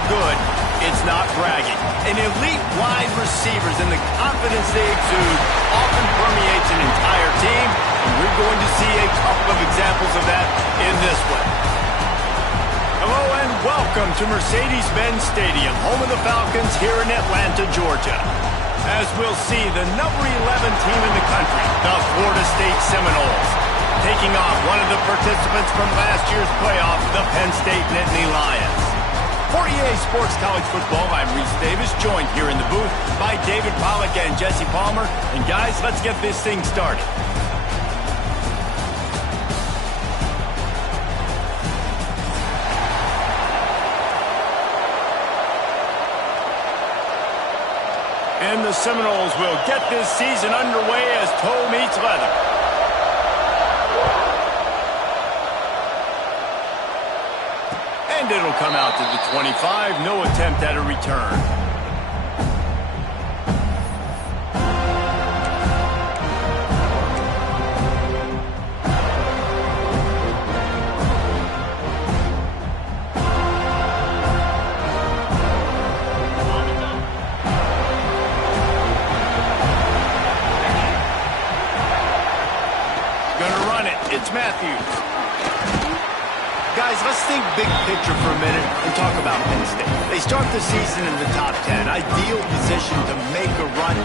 they're good, it's not bragging. And elite wide receivers and the confidence they exude often permeates an entire team, and we're going to see a couple of examples of that in this one. Hello and welcome to Mercedes-Benz Stadium, home of the Falcons here in Atlanta, Georgia. As we'll see, the number 11 team in the country, the Florida State Seminoles, taking on one of the participants from last year's playoff, the Penn State Nittany Lions. For EA Sports College Football, I'm Reese Davis, joined here in the booth by David Pollack and Jesse Palmer. And guys, let's get this thing started. And the Seminoles will get this season underway as toe meets leather. And it'll come out to the 25. No attempt at a return. Gonna run it. It's Matthews. Guys, let's think big picture for a minute and talk about Penn State. They start the season in the top 10. Ideal position to make a run.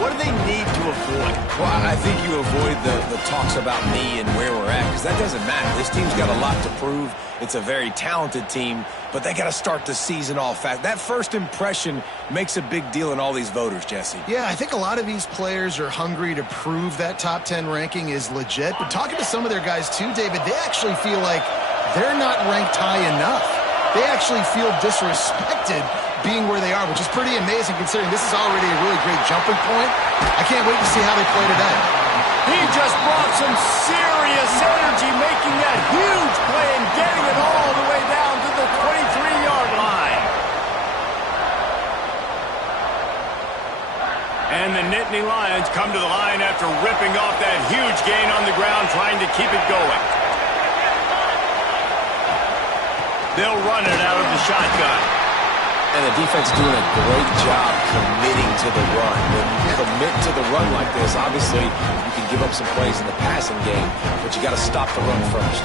What do they need to avoid? Well, I think you avoid the talks about me and where we're at, because that doesn't matter. This team's got a lot to prove. It's a very talented team, but they got to start the season off fast. That first impression makes a big deal in all these voters, Jesse. Yeah, I think a lot of these players are hungry to prove that top 10 ranking is legit. But talking to some of their guys too, David, they actually feel like they're not ranked high enough. They actually feel disrespected being where they are, which is pretty amazing considering this is already a really great jumping point. I can't wait to see how they play today. He just brought some serious energy, making that huge play and getting it all the way down to the 23-yard line. And the Nittany Lions come to the line after ripping off that huge gain on the ground, trying to keep it going. They'll run it out of the shotgun. And the defense doing a great job committing to the run. When you commit to the run like this, obviously you can give up some plays in the passing game, but you got to stop the run first.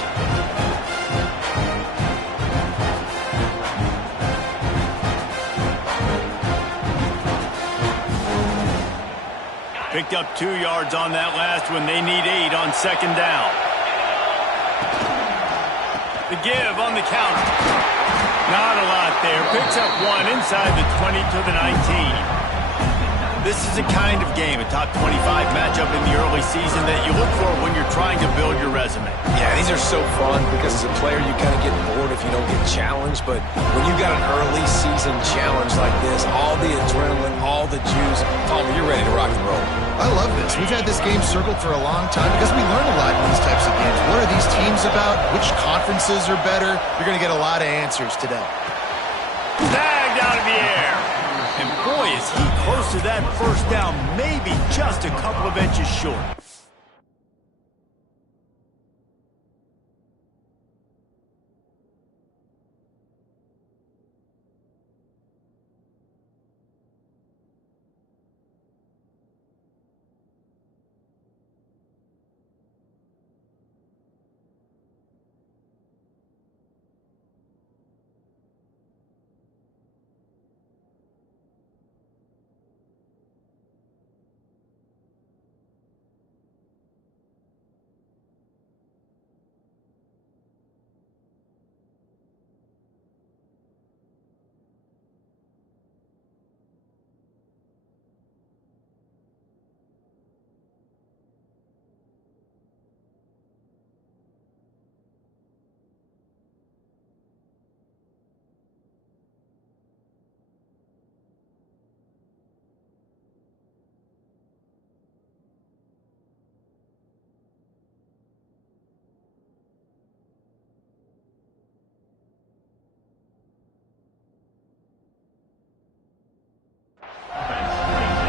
Picked up 2 yards on that last one. They need 8 on second down. The give on the counter. Not a lot there. Picks up 1 inside the 20 to the 19. This is a kind of game, a top 25 matchup in the early season that you look for when you're trying to build your resume. Yeah, these are so fun because as a player you kind of get bored if you don't get challenged, but when you got an early season challenge like this, all the adrenaline, all the juice, Palmer, you're ready to rock and roll. I love this. We've had this game circled for a long time because we learn a lot in these types of games. What are these teams about? Which conferences are better? You're going to get a lot of answers today. Snagged out of the air. And boy, is he close to that first down, maybe just a couple of inches short.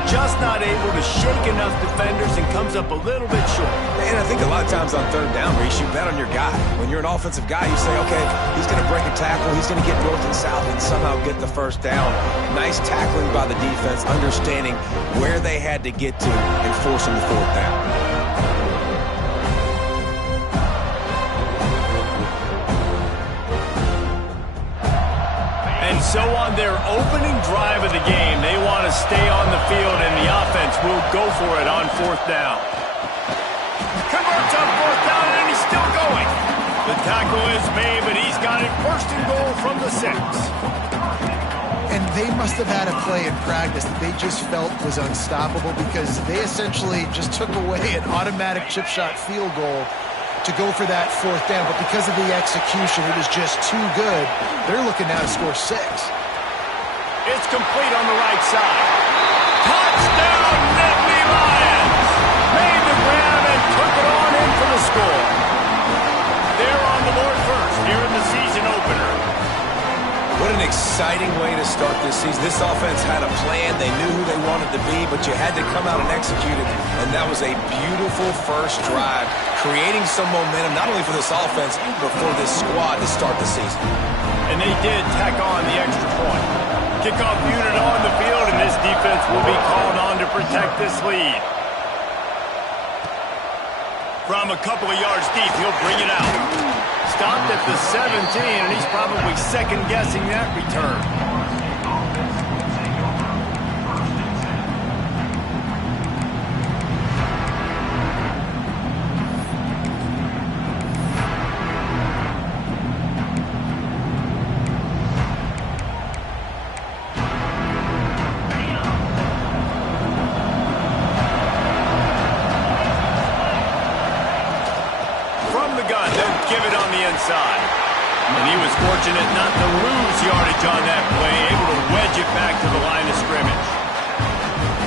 just not able to shake enough defenders and comes up a little bit short. And I think a lot of times on third down, Reese, you bet on your guy. When you're an offensive guy, you say, okay, he's going to break a tackle, he's going to get north and south and somehow get the first down. Nice tackling by the defense, understanding where they had to get to and forcing the fourth down. And so on their opening drive of the game, they want to stay on the field, and the offense will go for it on fourth down. Converts on fourth down, and he's still going. The tackle is made, but he's got it first and goal from the 6. And they must have had a play in practice that they just felt was unstoppable because they essentially just took away an automatic chip shot field goal to go for that fourth down. But because of the execution, it was just too good. They're looking now to score 6. It's complete on the right side. Touchdown, Nittany Lions! Made the grab and took it on in for the score. They're on the board first here in the season opener. What an exciting way to start this season. This offense had a plan. They knew who they wanted to be, but you had to come out and execute it. And that was a beautiful first drive, creating some momentum, not only for this offense, but for this squad to start the season. And they did tack on the extra point. Kickoff unit on the field, and this defense will be called on to protect this lead. From a couple of yards deep, he'll bring it out. Stopped at the 17, and he's probably second-guessing that return. And he was fortunate not to lose yardage on that play, able to wedge it back to the line of scrimmage.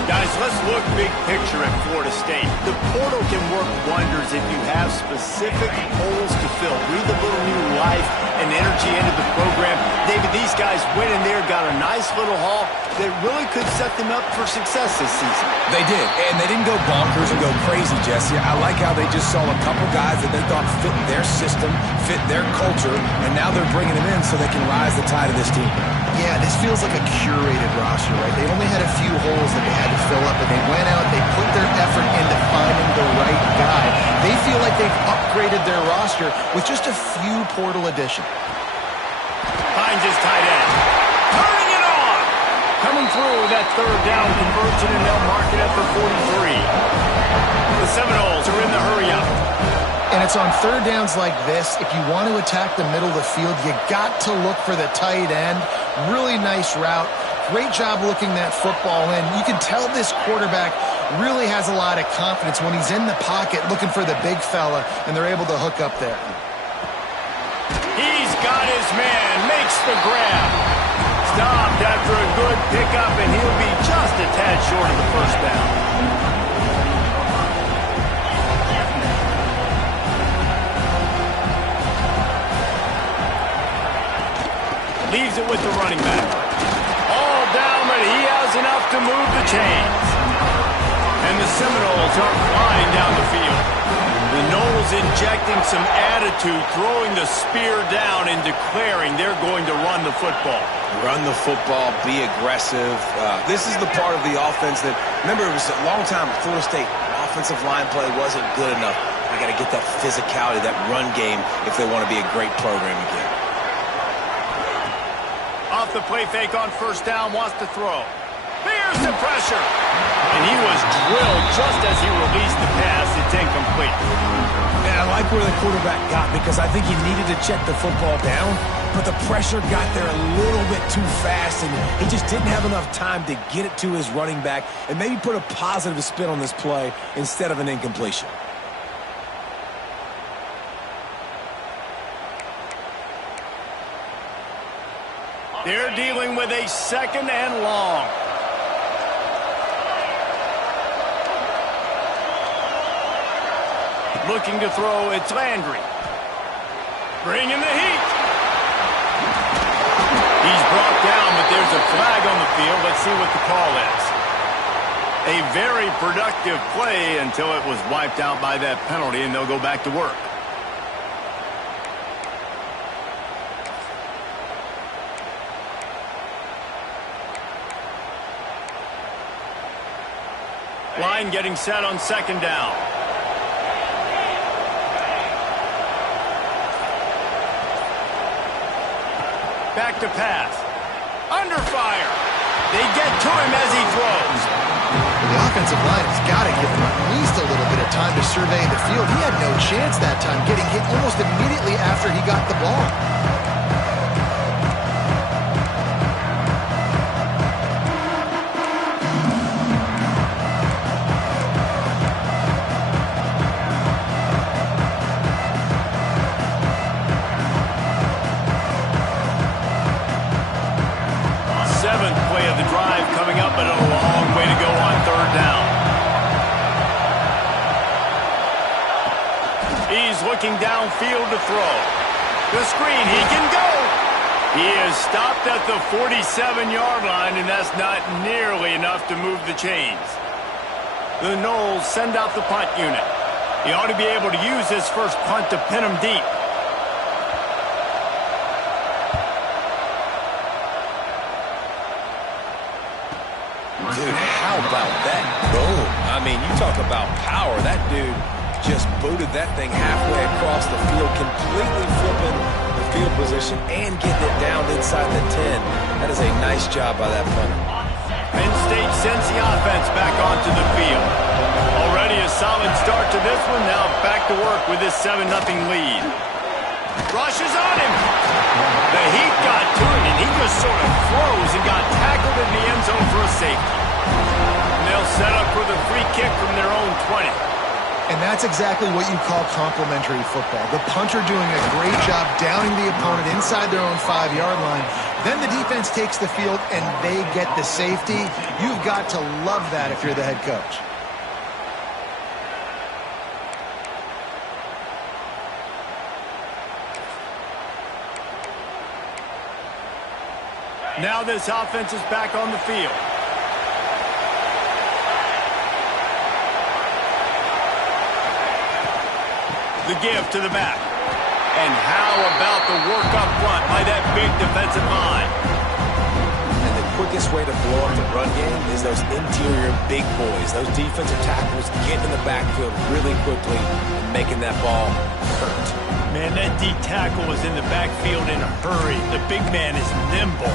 Guys, let's look big picture at Florida State. The portal can work wonders if you have specific holes to fill. Breathe a little new life and energy into the program. David, these guys went in there, got a nice little haul that really could set them up for success this season. They did, and they didn't go bonkers and go crazy, Jesse. I like how they just saw a couple guys that they thought fit their system, fit their culture, and now they're bringing them in so they can rise the tide of this team. Yeah, this feels like a curated roster, right? They only had a few holes that they had to fill up, and they went out, they put their effort into finding the right guy. They feel like they've upgraded their roster with just a few portal additions. Finds his tight end. Turning it on! Coming through that third down conversion, and they'll mark it at the 43. The Seminoles are in the hurry-up. And it's on third downs like this, if you want to attack the middle of the field, you got to look for the tight end. Really nice route. Great job looking that football in. You can tell this quarterback really has a lot of confidence when he's in the pocket looking for the big fella, and they're able to hook up there. He's got his man, makes the grab. Stopped after a good pickup, and he'll be just a tad short of the first down. Leaves it with the running back. All down, but he has enough to move the chains. And the Seminoles are flying down the field. The Noles injecting some attitude, throwing the spear down and declaring they're going to run the football. Run the football, be aggressive. This is the part of the offense that, remember, it was a long time Florida State offensive line play wasn't good enough. They got to get that physicality, that run game if they want to be a great program again. Off the play fake on first down, wants to throw. There's the pressure. And he was drilled just as he released the pass. It's incomplete. And I like where the quarterback got because I think he needed to check the football down, but the pressure got there a little bit too fast, and he just didn't have enough time to get it to his running back and maybe put a positive spin on this play instead of an incompletion. They're dealing with a second and long. Looking to throw, it's Landry. Bringing the heat. He's brought down, but there's a flag on the field. Let's see what the call is. A very productive play until it was wiped out by that penalty, and they'll go back to work. Line getting set on second down. Back to pass. Under fire. They get to him as he throws. The offensive line has got to give him at least a little bit of time to survey the field. He had no chance that time, getting hit almost immediately after he got the ball. 7th play of the drive coming up, but a long way to go on third down. He's looking downfield to throw. The screen, he can go. He is stopped at the 47-yard line, and that's not nearly enough to move the chains. The Noles send out the punt unit. He ought to be able to use his first punt to pin him deep. Dude, how about that? Boom. I mean, you talk about power. That dude just booted that thing halfway across the field, completely flipping the field position and getting it down inside the 10. That is a nice job by that punter. Penn State sends the offense back onto the field. Already a solid start to this one. Now back to work with this 7-0 lead. Rushes on him. The heat got to him, and he just sort of froze and got tackled in the end zone for a safety. And they'll set up for the free kick from their own 20. And that's exactly what you call complementary football. The punter doing a great job downing the opponent inside their own 5-yard line. Then the defense takes the field, and they get the safety. You've got to love that if you're the head coach. Now this offense is back on the field. The give to the back. And how about the work up front by that big defensive line? And the quickest way to blow up the run game is those interior big boys. Those defensive tackles getting in the backfield really quickly and making that ball hurt. Man, that D tackle was in the backfield in a hurry. The big man is nimble.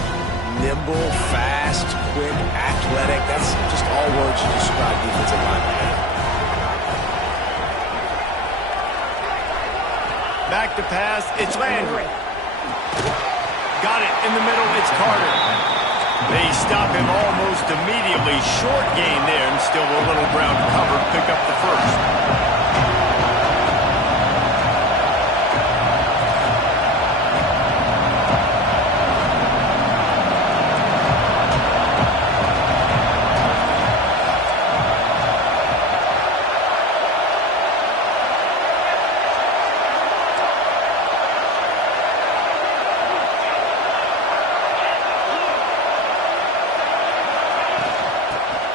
Nimble, fast, quick, athletic. That's just all words to describe defensive linemen. Back to pass, it's Landry. Got it in the middle, it's Carter. They stop him almost immediately. Short gain there, and still a little ground covered. Pick up the first.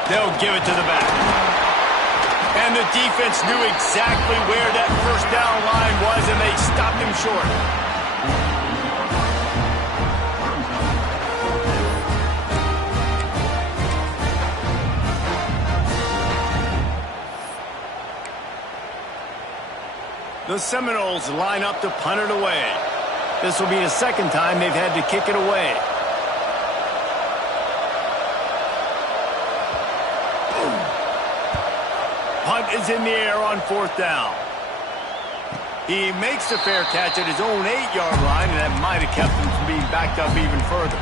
They'll give it to the back. And the defense knew exactly where that first down line was, and they stopped him short. The Seminoles line up to punt it away. This will be the second time they've had to kick it away. Punt is in the air on fourth down. He makes the fair catch at his own 8-yard line, and that might have kept him from being backed up even further.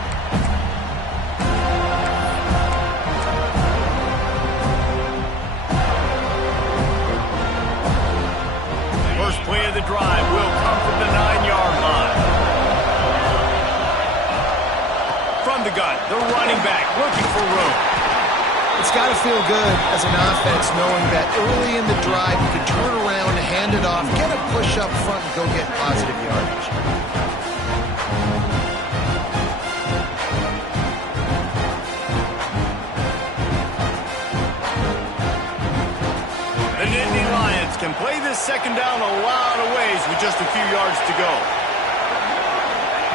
First play of the drive will come from the 9-yard line. From the gun, the running back looking for room. It's got to feel good as an offense knowing that early in the drive you can turn around, hand it off, get a push up front, and go get positive yardage. can play this second down a lot of ways with just a few yards to go.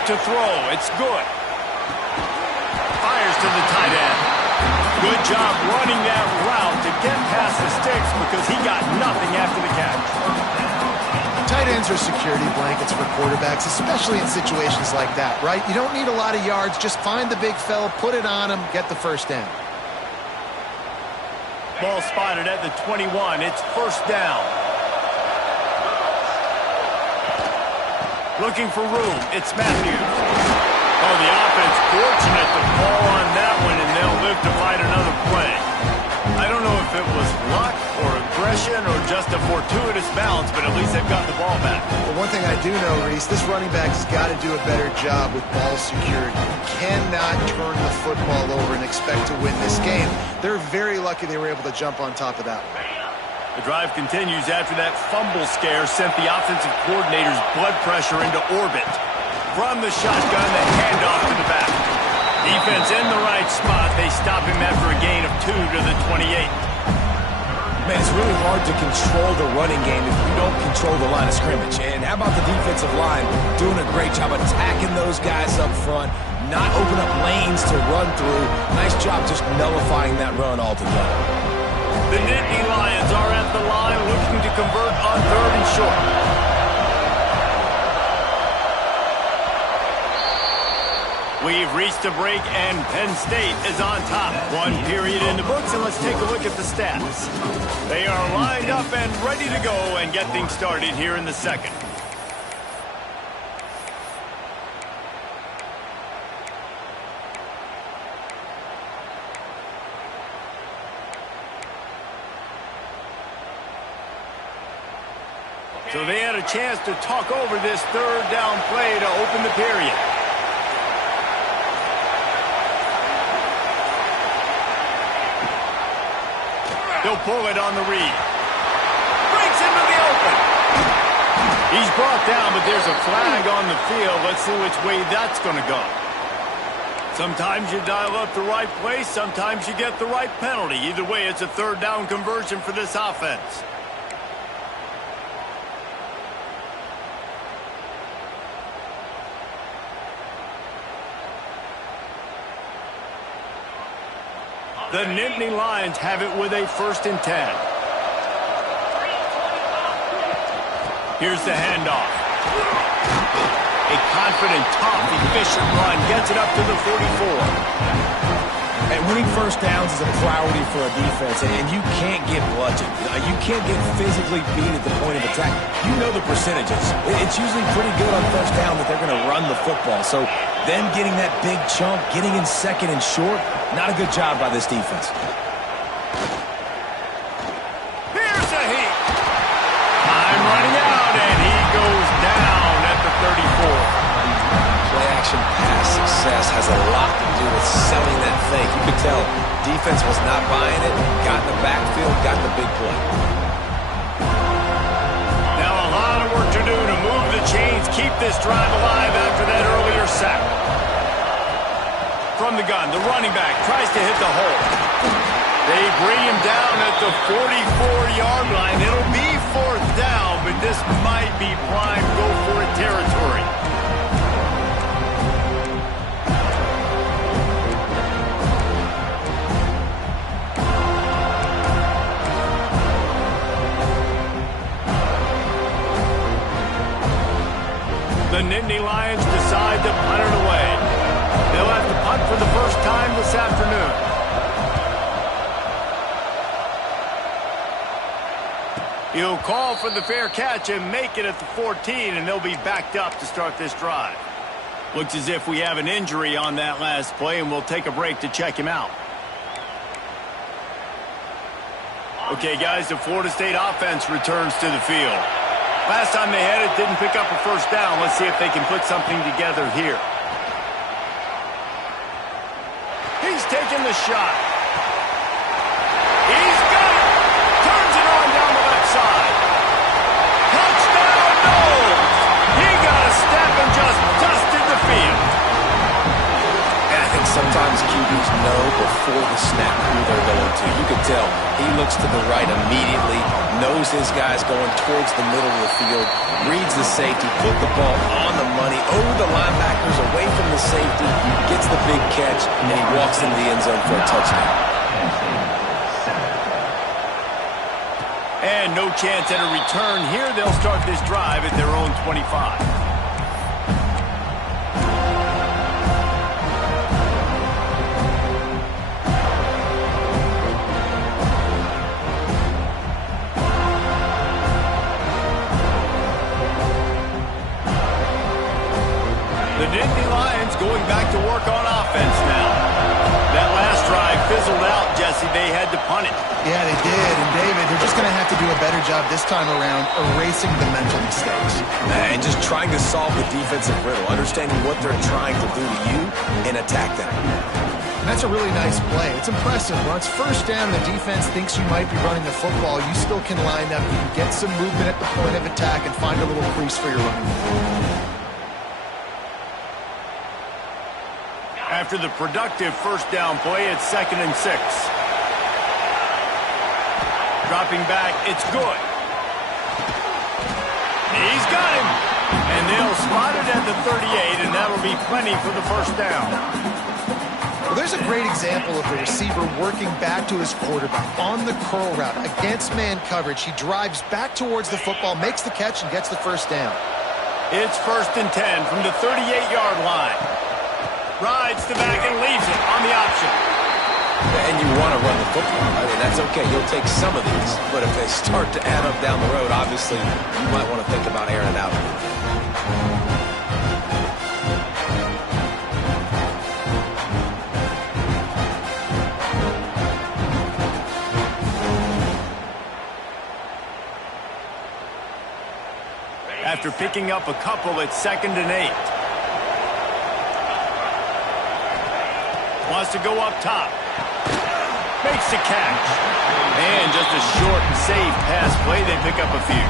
To throw, it's good. Fires to the tight end. Good job running that route to get past the sticks because he got nothing after the catch. Tight ends are security blankets for quarterbacks, especially in situations like that, right? You don't need a lot of yards. Just find the big fella, put it on him, get the first down. Ball spotted at the 21. It's first down. Looking for room. It's Matthews. Oh, the offense fortunate to fall on that one, and they'll live to fight another play. I don't know if it was luck or aggression or just a fortuitous balance, but at least they've got the ball back. Well, one thing I do know, Reese, this running back has got to do a better job with ball security. You cannot turn the football over and expect to win this game. They're very lucky they were able to jump on top of that one. The drive continues after that fumble scare sent the offensive coordinator's blood pressure into orbit. From the shotgun, the handoff to the back. Defense in the right spot. They stop him after a gain of 2 to the 28. Man, it's really hard to control the running game if you don't control the line of scrimmage. And how about the defensive line doing a great job attacking those guys up front, not open up lanes to run through. Nice job just nullifying that run altogether. The Nittany Lions are at the line looking to convert on 3rd and short. We've reached a break, and Penn State is on top. 1 period in the books, and let's take a look at the stats. They are lined up and ready to go and get things started here in the second. So they had a chance to talk over this 3rd down play to open the period. He'll pull it on the read. Breaks into the open. He's brought down, but there's a flag on the field. Let's see which way that's going to go. Sometimes you dial up the right place. Sometimes you get the right penalty. Either way, it's a 3rd down conversion for this offense. The Nittany Lions have it with a 1st and 10. Here's the handoff. A confident, tough, efficient run gets it up to the 44. And winning first downs is a priority for a defense, and you can't get bludgeoned. You can't get physically beat at the point of attack. You know the percentages. It's usually pretty good on first down that they're going to run the football. So them getting that big chunk, getting in 2nd and short, not a good job by this defense. Here's a heat. Time running out, and he goes down at the 34. Play-action pass success has a lot to do with selling that fake. You could tell defense was not buying it, got in the backfield, got the big play. Now a lot of work to do to move the chains, keep this drive alive after that earlier sack. From the gun, the running back tries to hit the hole. They bring him down at the 44-yard line. It'll be 4th down, but this might be prime go-for-it territory. The Nittany Lions decide to punt it away. They'll have to punt for the first time this afternoon. He'll call for the fair catch and make it at the 14, and they'll be backed up to start this drive. Looks as if we have an injury on that last play, and we'll take a break to check him out. Okay, guys, the Florida State offense returns to the field. Last time they had it, didn't pick up a first down. Let's see if they can put something together here. He's taking the shot. He's got it. Turns it on down the left side. Touchdown, Knowles. He got a step and just dusted the field. And I think sometimes QBs know before the snap who they're going to. You can tell he looks to the right immediately, knows his guy's going towards the middle of the field, reads the safety, put the ball on the money, over the linebackers, away from the safety, gets the big catch, and he walks into the end zone for a touchdown. And no chance at a return here. They'll start this drive at their own 25. The Nittany Lions going back to work on offense now. That last drive fizzled out, Jesse. They had to punt it. Yeah, they did. And, David, they're just going to have to do a better job this time around erasing the mental mistakes. And just trying to solve the defensive riddle, understanding what they're trying to do to you and attack them. And that's a really nice play. It's impressive. When it's first down, the defense thinks you might be running the football. You still can line up. You can get some movement at the point of attack and find a little crease for your running. After the productive first down play, it's 2nd and 6. Dropping back, it's good. He's got him. And they'll spot it at the 38, and that'll be plenty for the first down. Well, there's a great example of the receiver working back to his quarterback on the curl route against man coverage. He drives back towards the football, makes the catch, and gets the first down. It's 1st and 10 from the 38-yard line. Rides the back and leaves it on the option. And you want to run the football. I mean, that's okay. You'll take some of these. But if they start to add up down the road, obviously, you might want to think about airing it out. After picking up a couple, it's 2nd and 8. Wants to go up top. Makes the catch. And just a short and safe pass play. They pick up a few.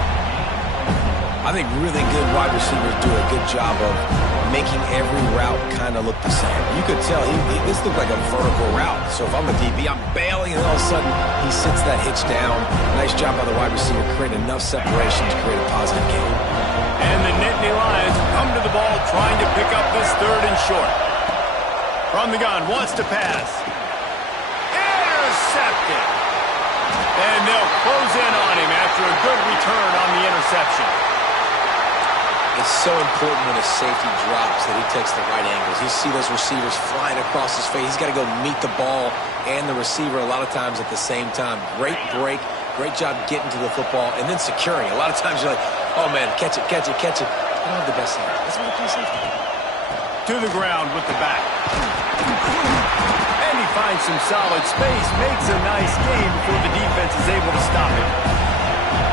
I think really good wide receivers do a good job of making every route kind of look the same. You could tell this looked like a vertical route. So if I'm a DB, I'm bailing, and all of a sudden he sits that hitch down. Nice job by the wide receiver, creating enough separation to create a positive gain. And the Nittany Lions come to the ball trying to pick up this 3rd and short. From the gun, wants to pass. Intercepted. And they'll close in on him after a good return on the interception. It's so important when a safety drops that he takes the right angles. You see those receivers flying across his face. He's got to go meet the ball and the receiver a lot of times at the same time. Great break. Great job getting to the football and then securing. A lot of times you're like, oh, man, catch it, catch it, catch it. I don't have the best hand. That's why I play safety. To the ground with the back. And he finds some solid space, makes a nice gain before the defense is able to stop him.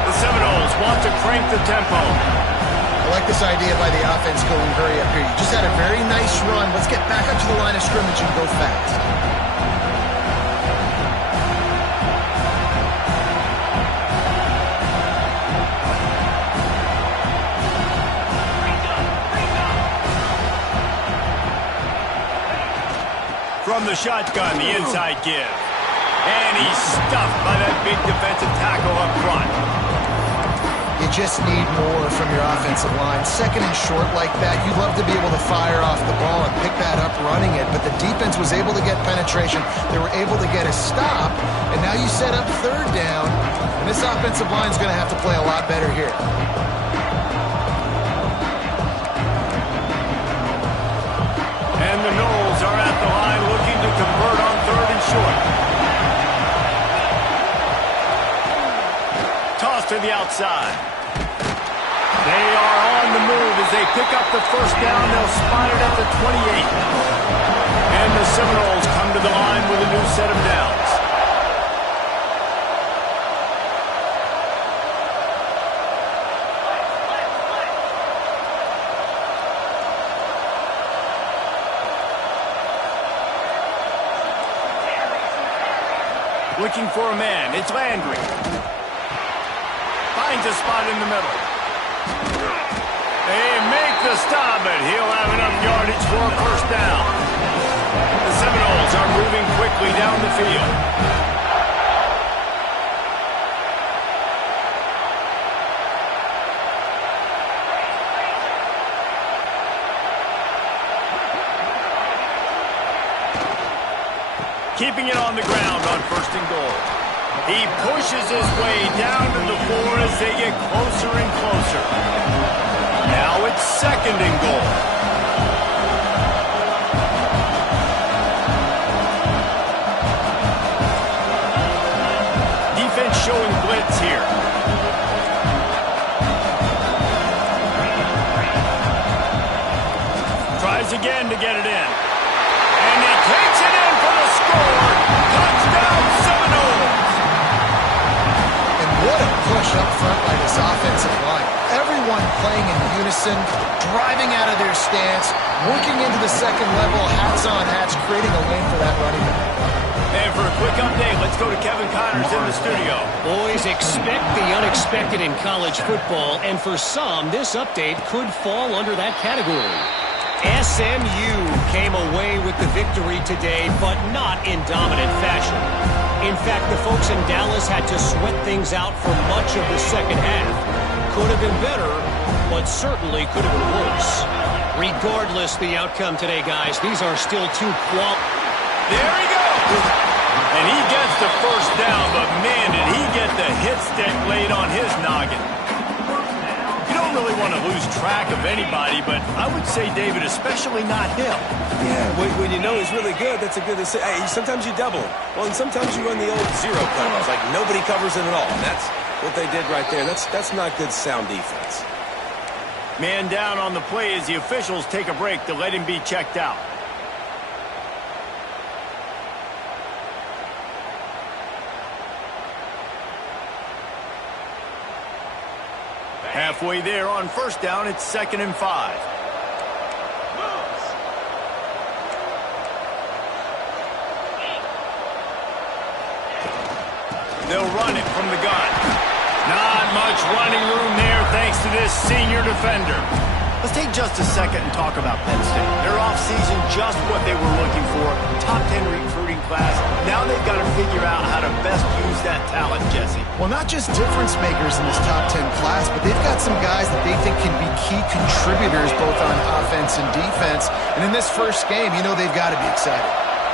The Seminoles want to crank the tempo. I like this idea by the offense going hurry up here. You just had a very nice run. Let's get back up to the line of scrimmage and go fast. From the shotgun, the inside give. And he's stuffed by that big defensive tackle up front. You just need more from your offensive line. 2nd and short like that, you'd love to be able to fire off the ball and pick that up running it, but the defense was able to get penetration. They were able to get a stop, and now you set up 3rd down, and this offensive line is going to have to play a lot better here. And the Noles are at the line looking to convert on 3rd and short. Toss to the outside. They are on the move as they pick up the first down. They'll spot it at the 28. And the Seminoles come to the line with a new set of downs. Looking for a man. It's Landry. Finds a spot in the middle. They make the stop, but he'll have enough yardage for a first down. The Seminoles are moving quickly down the field. Keeping it on the ground on 1st and goal. He pushes his way down to the 4 as they get closer and closer. Now it's 2nd and goal. Defense showing blitz here. Tries again to get it in. And he takes it in for the score. Touchdown, Seminoles. And what a push up front by this offensive line. Everyone playing in unison, driving out of their stance, working into the 2nd level, hats on hats, creating a lane for that running back. And for a quick update, let's go to Kevin Connors in the studio. Boys, expect the unexpected in college football, and for some, this update could fall under that category. SMU came away with the victory today, but not in dominant fashion. In fact, the folks in Dallas had to sweat things out for much of the 2nd half. Could have been better, but certainly could have been worse. Regardless the outcome today, guys, these are still two quality. There he goes! And he gets the 1st down, but man, did he get the hit stick laid on his noggin. You don't really want to lose track of anybody, but I would say, David, especially not him. Yeah, when you know he's really good, that's a good decision. Hey, sometimes you double him. Well, and sometimes you run the old zero coverage, like nobody covers him at all. And that's what they did right there. That's not good sound defense. Man down on the play as the officials take a break to let him be checked out. Halfway there on 1st down, it's 2nd and 5. They'll run it from the gun. Not much running room there thanks to this senior defender. Let's take just a second and talk about Penn State. Their offseason, just what they were looking for. Top 10 recruiting class. Now they've got to figure out how to best use that talent, Jesse. Well, not just difference makers in this top 10 class, but they've got some guys that they think can be key contributors both on offense and defense. And in this first game, you know they've got to be excited.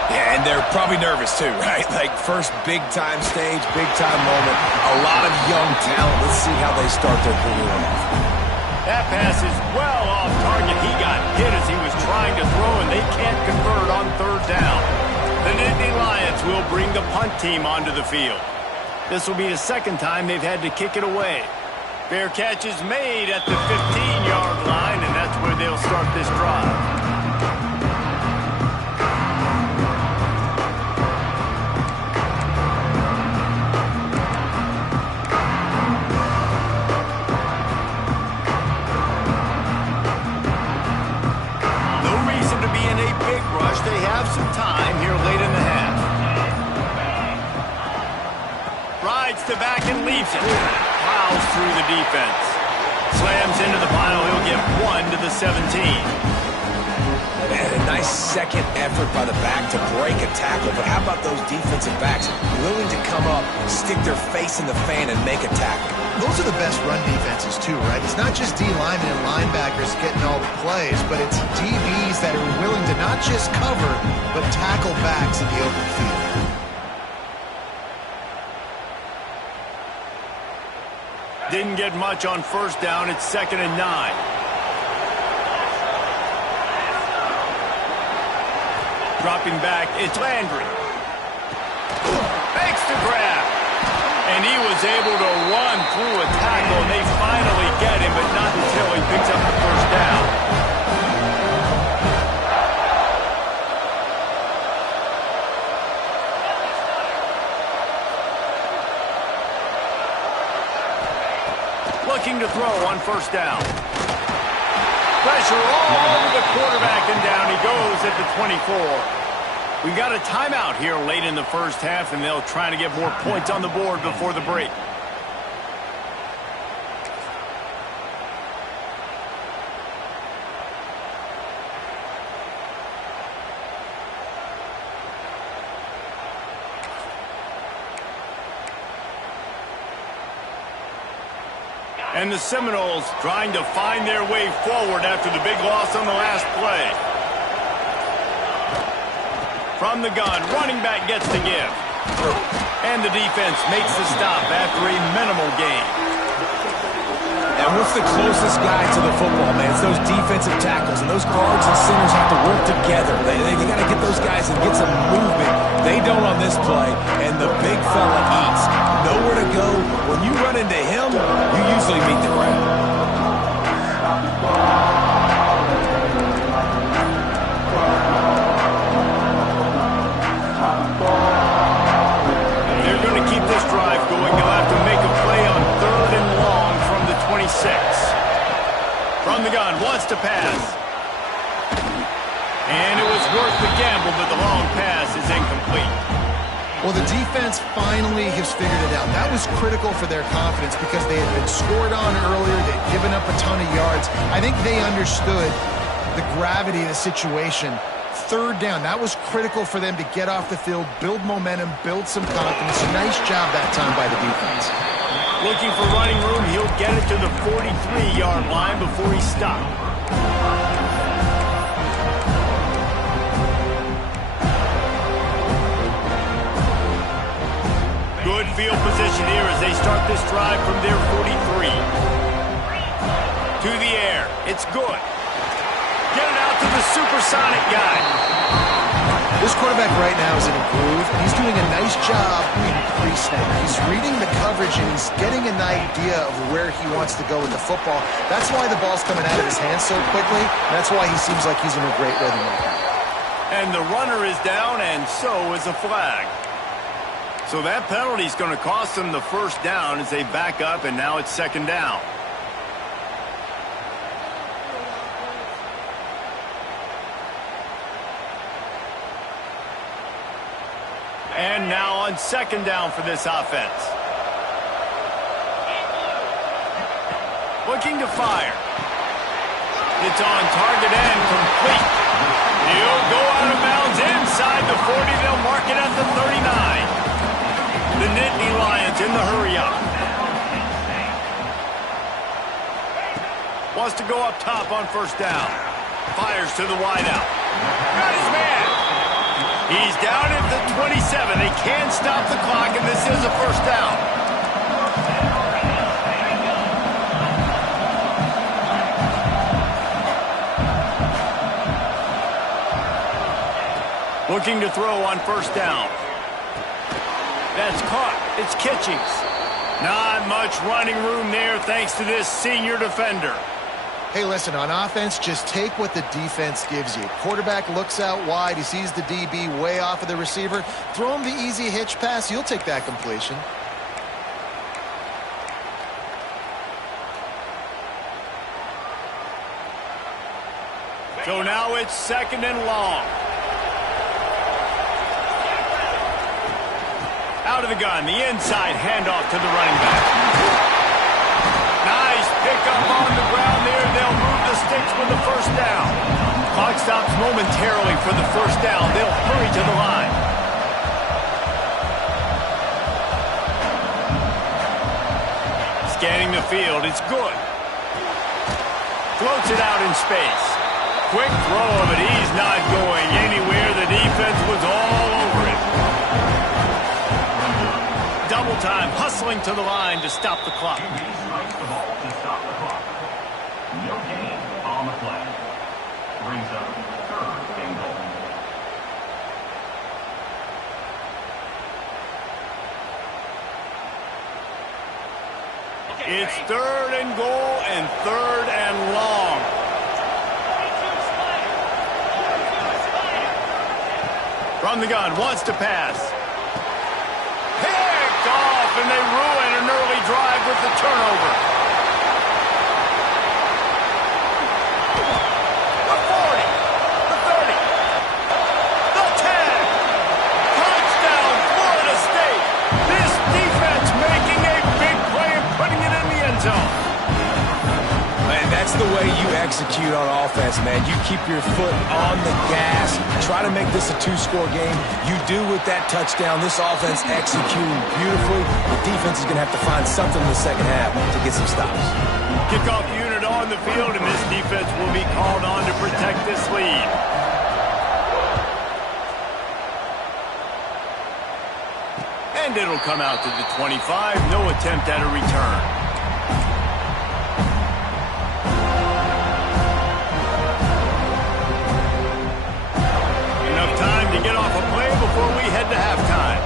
Yeah, and they're probably nervous too, right? Like first big-time stage, big-time moment. A lot of young talent. Let's see how they start their career off. That pass is well off target. He got hit as he was trying to throw, and they can't convert on 3rd down. The Nittany Lions will bring the punt team onto the field. This will be the 2nd time they've had to kick it away. Fair catch is made at the 15-yard line, and that's where they'll start this drive. They have some time here late in the half. Rides to back and leaves it. Plows through the defense. Slams into the pile. He'll get 1 to the 17. And a nice second effort by the back to break a tackle. But how about those defensive backs willing to come up, stick their face in the fan, and make a tackle? Those are the best run defenses, too, right? It's not just D-linemen and linebackers getting all the plays, but it's DBs that are willing to not just cover, but tackle backs in the open field. Didn't get much on 1st down. It's 2nd and 9. Dropping back, it's Landry. Makes the grab. And he was able to run through a tackle, and they finally get him, but not until he picks up the 1st down. Looking to throw on 1st down. Pressure all over the quarterback, and down he goes at the 24. We've got a timeout here late in the 1st half, and they'll try to get more points on the board before the break. And the Seminoles trying to find their way forward after the big loss on the last play. From the gun, running back gets the give. And the defense makes the stop after a minimal gain. And what's the closest guy to the football, man? It's those defensive tackles, and those guards and centers have to work together. They got to get those guys and get some movement. They don't on this play, and the big fella eats. Nowhere to go. When you run into him, you usually meet the ground. They're going to keep this drive going. They'll have to make a play on 3rd and long from the 26. From the gun, wants to pass. And it was worth the gamble, but the long pass is incomplete. Well, the defense finally has figured it out. That was critical for their confidence because they had been scored on earlier. They'd given up a ton of yards. I think they understood the gravity of the situation. 3rd down, that was critical for them to get off the field, build momentum, build some confidence. Nice job that time by the defense. Looking for running room, he'll get it to the 43-yard line before he stopped. Good field position here as they start this drive from their 43. To the air. It's good. Get it out to the supersonic guy. This quarterback right now is in a groove. He's doing a nice job in pre-snap. He's reading the coverage, and he's getting an idea of where he wants to go with the football. That's why the ball's coming out of his hands so quickly. That's why he seems like he's in a great rhythm right now. And the runner is down, and so is a flag. So that penalty is going to cost them the 1st down as they back up, and now it's 2nd down. And now on 2nd down for this offense. Looking to fire. It's on target and complete. He'll go out of bounds inside the 40. They'll mark it at the 39. The Nittany Lions in the hurry-up. Wants to go up top on 1st down. Fires to the wideout. Got his man. He's down at the 27. They can't stop the clock, and this is a 1st down. Looking to throw on 1st down. That's caught. It's Kitchings. Not much running room there thanks to this senior defender. Hey, listen, on offense, just take what the defense gives you. Quarterback looks out wide. He sees the DB way off of the receiver. Throw him the easy hitch pass. You'll take that completion. So now it's 2nd and long. Out of the gun, the inside handoff to the running back. Nice pickup on the ground there. They'll move the sticks with the 1st down. Clock stops momentarily for the 1st down. They'll hurry to the line. Scanning the field, it's good. Floats it out in space. Quick throw, but he's not going anywhere. The defense was all over it. Double time, hustling to the line to stop the clock. Strikes the ball to stop the clock. No gain on the play. Brings up 3rd and goal. It's 3rd and goal and 3rd and long. From the gun, wants to pass. Off, and they ruin an early drive with the turnover. The 40, the 30, the 10. Touchdown, Florida State. This defense making a big play and putting it in the end zone. And that That's the way you execute on offense, man. You keep your foot on the gas. Try to make this a two-score game. You do with that touchdown. This offense executing beautifully. The defense is going to have to find something in the second half to get some stops. Kickoff unit on the field, and this defense will be called on to protect this lead. And it'll come out to the 25. No attempt at a return. Enough time to get off a play before we head to halftime.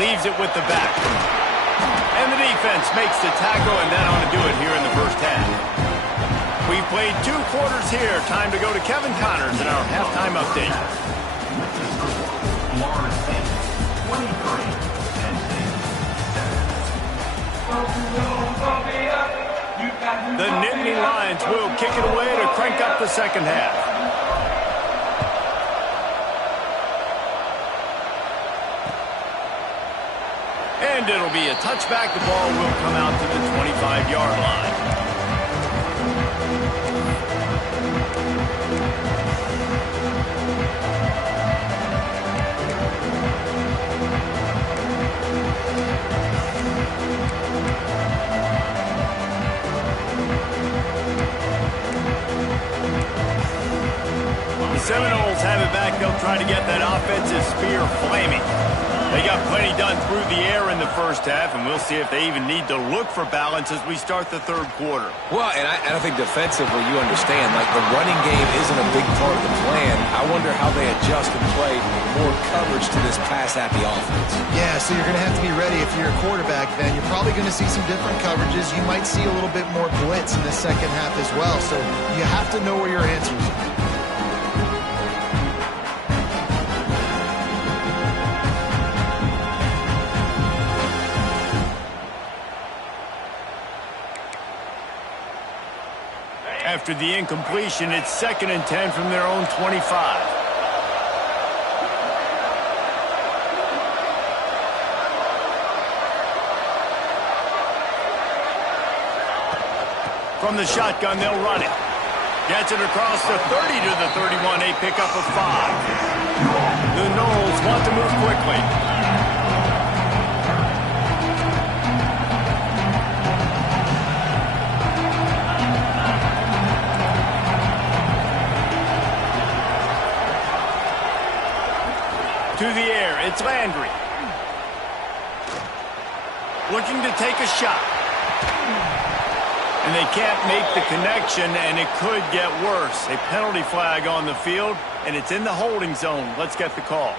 Leaves it with the back. And the defense makes the tackle, and that ought to do it here in the first half. We've played 2 quarters here. Time to go to Kevin Connors in our halftime update. The Nittany Lions will kick it away to crank up the second half. And it'll be a touchback. The ball will come out to the 25-yard line. Seminoles have it back. They'll try to get that offensive spear flaming. They got plenty done through the air in the first half, and we'll see if they even need to look for balance as we start the third quarter. Well, and I think defensively you understand, like the running game isn't a big part of the plan. I wonder how they adjust and play more coverage to this pass-happy offense. Yeah, so you're going to have to be ready if you're a quarterback, Ben. You're probably going to see some different coverages. You might see a little bit more blitz in the second half as well, so you have to know where your answers are. After the incompletion, it's 2nd and 10 from their own 25. From the shotgun, they'll run it. Gets it across the 30 to the 31, a pickup of 5. The Noles want to move quickly. To the air, it's Landry. Looking to take a shot. And they can't make the connection, and it could get worse. A penalty flag on the field, and it's in the holding zone. Let's get the call.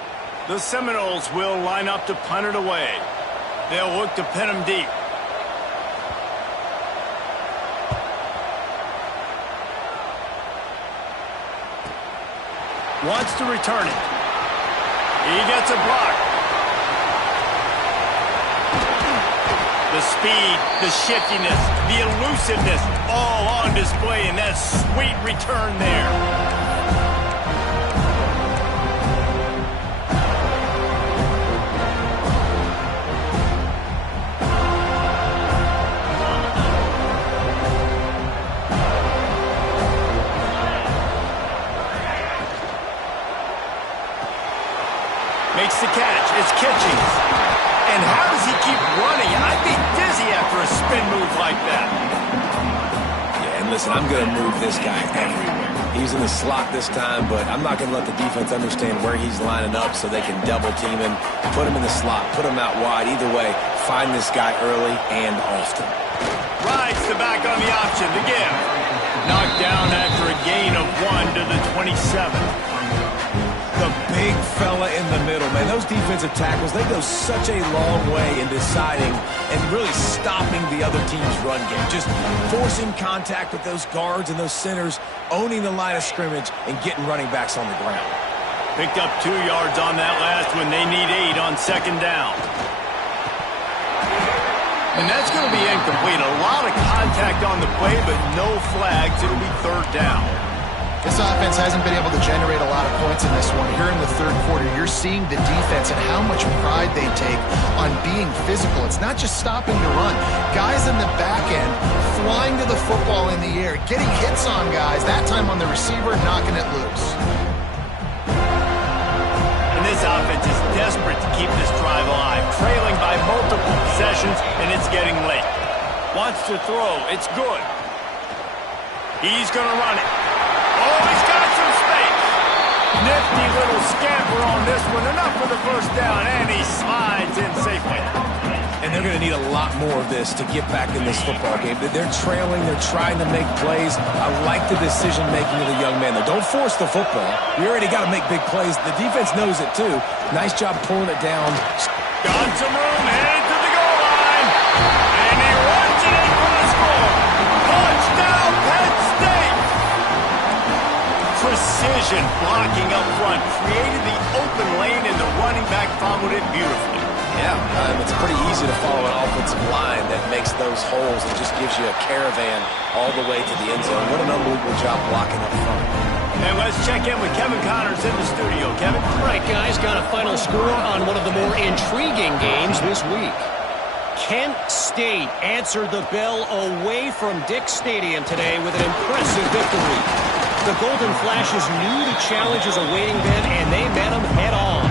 The Seminoles will line up to punt it away. They'll look to pin him deep. Wants to return it. He gets a block. The speed, the shiftiness, the elusiveness, all on display in that sweet return there. Makes the catch. It's Kitchings. And how does he keep running? I'd be dizzy after a spin move like that. Yeah, and listen, I'm going to move this guy everywhere. He's in the slot this time, but I'm not going to let the defense understand where he's lining up so they can double team him, put him in the slot, put him out wide. Either way, find this guy early and often. Rides the back on the option. The give. Knocked down after a gain of 1 to the 27. The big fella in the middle, man. Those defensive tackles, they go such a long way in deciding and really stopping the other team's run game. Just forcing contact with those guards and those centers, owning the line of scrimmage, and getting running backs on the ground. Picked up 2 yards on that last one. They need 8 on 2nd down. And that's going to be incomplete. A lot of contact on the play, but no flags. It'll be 3rd down. This offense hasn't been able to generate a lot of points in this one. Here in the third quarter, you're seeing the defense and how much pride they take on being physical. It's not just stopping to run. Guys in the back end flying to the football in the air, getting hits on guys, that time on the receiver, knocking it loose. And this offense is desperate to keep this drive alive, trailing by multiple possessions, and it's getting late. Wants to throw. It's good. He's going to run it. Oh, he's got some space. Nifty little scamper on this one. Enough for the first down, and he slides in safely. And they're going to need a lot more of this to get back in this football game. They're trailing. They're trying to make plays. I like the decision-making of the young man there. Don't force the football. You already got to make big plays. The defense knows it, too. Nice job pulling it down. Got some room, headed to the goal line. And he runs it in for the score. Touchdown, Penn State. Precision blocking up front. Created the open lane, and the running back followed it beautifully. Yeah, it's pretty easy to follow an offensive line that makes those holes and just gives you a caravan all the way to the end zone. What an unbelievable job blocking up front. And let's check in with Kevin Connors in the studio. Kevin? All right, guys, got a final score on one of the more intriguing games this week. Kent State answered the bell away from Dick Stadium today with an impressive victory. The Golden Flashes knew the challenges awaiting them, and they met them head-on.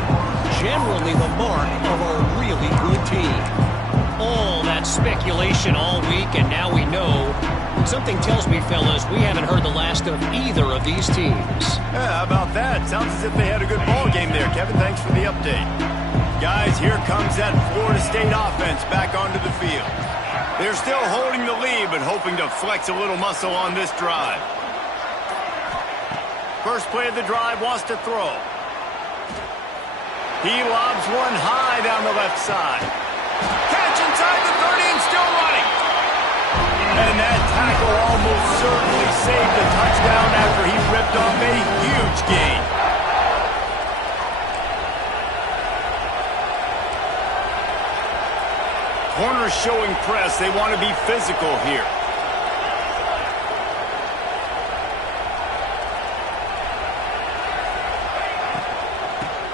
Generally the mark of a really good team. All that speculation all week, and now we know. Something tells me, fellas, we haven't heard the last of either of these teams. Yeah, how about that? Sounds as if they had a good ball game there, Kevin. Thanks for the update. Guys, here comes that Florida State offense back onto the field. They're still holding the lead, but hoping to flex a little muscle on this drive. First play of the drive, wants to throw. He lobs one high down the left side. Catch inside the 30 and still running. And that tackle almost certainly saved the touchdown after he ripped off a huge gain. Corners showing press. They want to be physical here.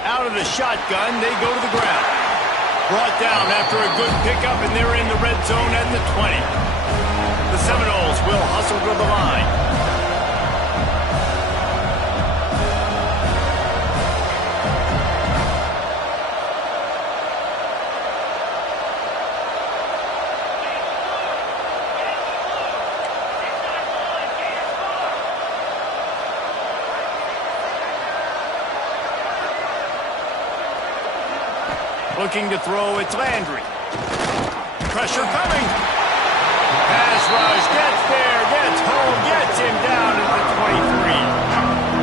Out of the shotgun, they go to the ground. Brought down after a good pickup, and they're in the red zone at the 20. The Seminoles will hustle to the line. Looking to throw, it's Landry. Pressure coming. Pass rush, gets there, gets home, gets him down at the 23.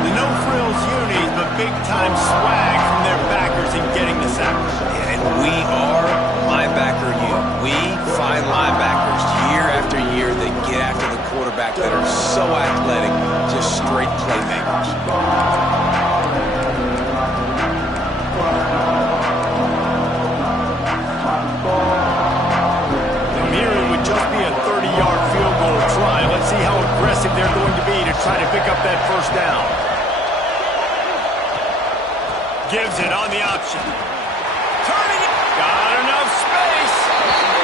The no-frills unis, but big-time swag from their backers in getting the sack. And we are linebacker unit. We find linebackers year after year that get after the quarterback that are so athletic, just straight playmakers. Let's see how aggressive they're going to be to try to pick up that first down. Gives it on the option. Turning it. Got enough space.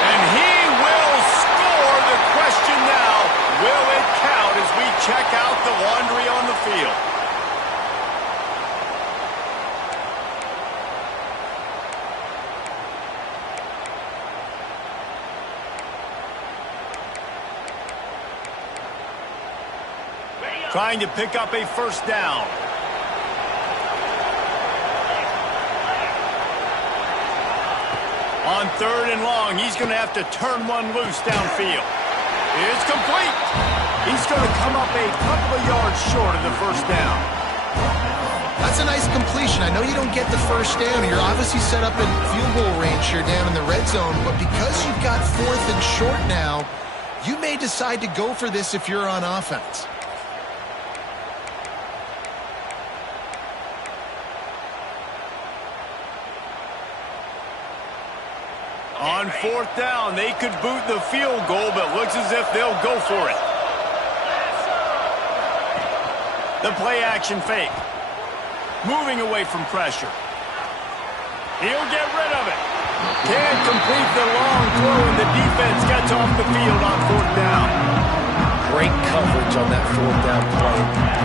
And he will score. The question now, will it count as we check out the laundry on the field? Trying to pick up a first down. On third and long, he's going to have to turn one loose downfield. It's complete. He's going to come up a couple of yards short of the first down. That's a nice completion. I know you don't get the first down. You're obviously set up in field goal range here down in the red zone, but because you've got fourth and short now, you may decide to go for this if you're on offense. On fourth down, they could boot the field goal, but looks as if they'll go for it. The play action fake. Moving away from pressure. He'll get rid of it. Can't complete the long throw, and the defense gets off the field on 4th down. Great coverage on that 4th down play.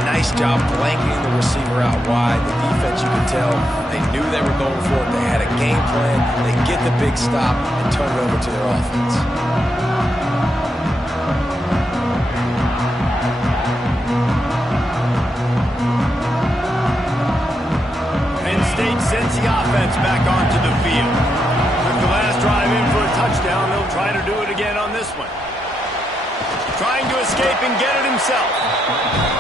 Nice job blanketing the receiver out wide. The defense, you could tell, they knew they were going for it. They had a game plan. They get the big stop and turn it over to their offense. Penn State sends the offense back onto the field. With the last drive in for a touchdown, they'll try to do it again on this one. Trying to escape and get it himself.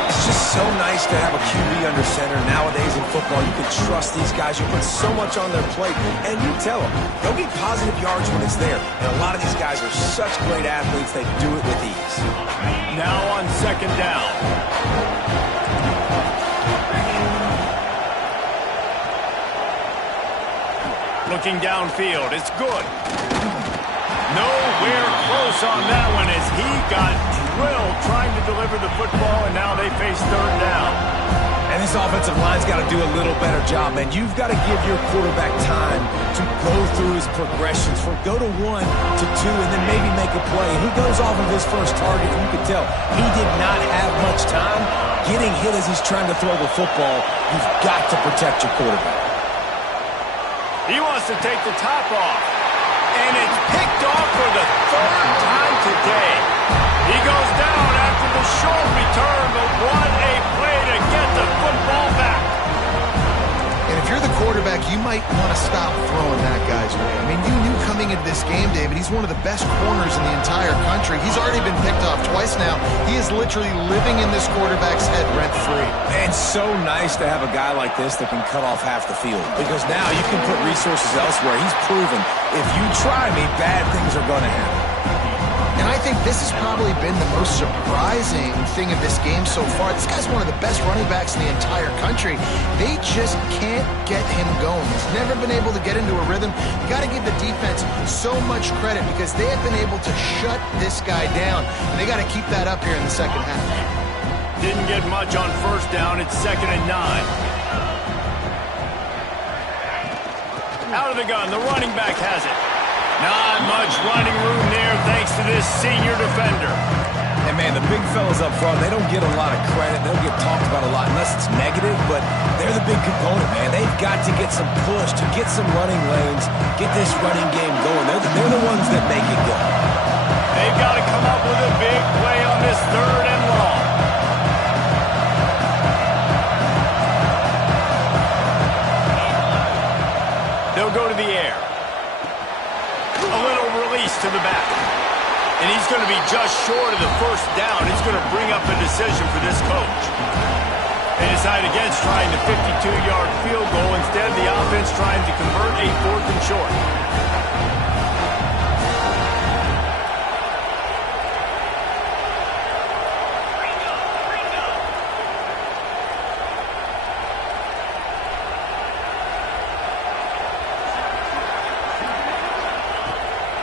It's just so nice to have a QB under center. Nowadays in football, you can trust these guys. You put so much on their plate, and you tell them, they'll get positive yards when it's there. And a lot of these guys are such great athletes, they do it with ease. Now on 2nd down. Looking downfield, it's good. Nowhere close on that one as he got drilled trying to deliver the football, and now they face 3rd down. And this offensive line's got to do a little better job, man. You've got to give your quarterback time to go through his progressions from go to 1 to 2 and then maybe make a play. And he goes off of his first target, and you can tell he did not have much time getting hit as he's trying to throw the football. You've got to protect your quarterback. He wants to take the top off. And it's picked off for the 3rd time today. He goes down after the short return, but what a play to get the football back. And if you're the quarterback, you might want to stop throwing that guy's way. I mean, you knew coming into this game, David, he's one of the best corners in the entire country. He's already been picked off twice now. He is literally living in this quarterback's head rent-free. And so nice to have a guy like this that can cut off half the field, because now you can put resources elsewhere. He's proven if you try me, bad things are going to happen. And I think this has probably been the most surprising thing of this game so far. This guy's one of the best running backs in the entire country. They just can't get him going. He's never been able to get into a rhythm. You got to give the defense so much credit because they have been able to shut this guy down. And they got to keep that up here in the 2nd half. Didn't get much on 1st down. It's 2nd and 9. Out of the gun. The running back has it. Not much running room there thanks to this senior defender. And, man, the big fellas up front, they don't get a lot of credit. They don't get talked about a lot unless it's negative, but they're the big component, man. They've got to get some push, to get some running lanes, get this running game going. They're the ones that make it go. They've got to come up with a big play on this 3rd and long. They'll go to the air. A little release to the back. And he's going to be just short of the 1st down. It's going to bring up a decision for this coach. They decide against trying the 52-yard field goal. Instead, the offense trying to convert a 4th and short.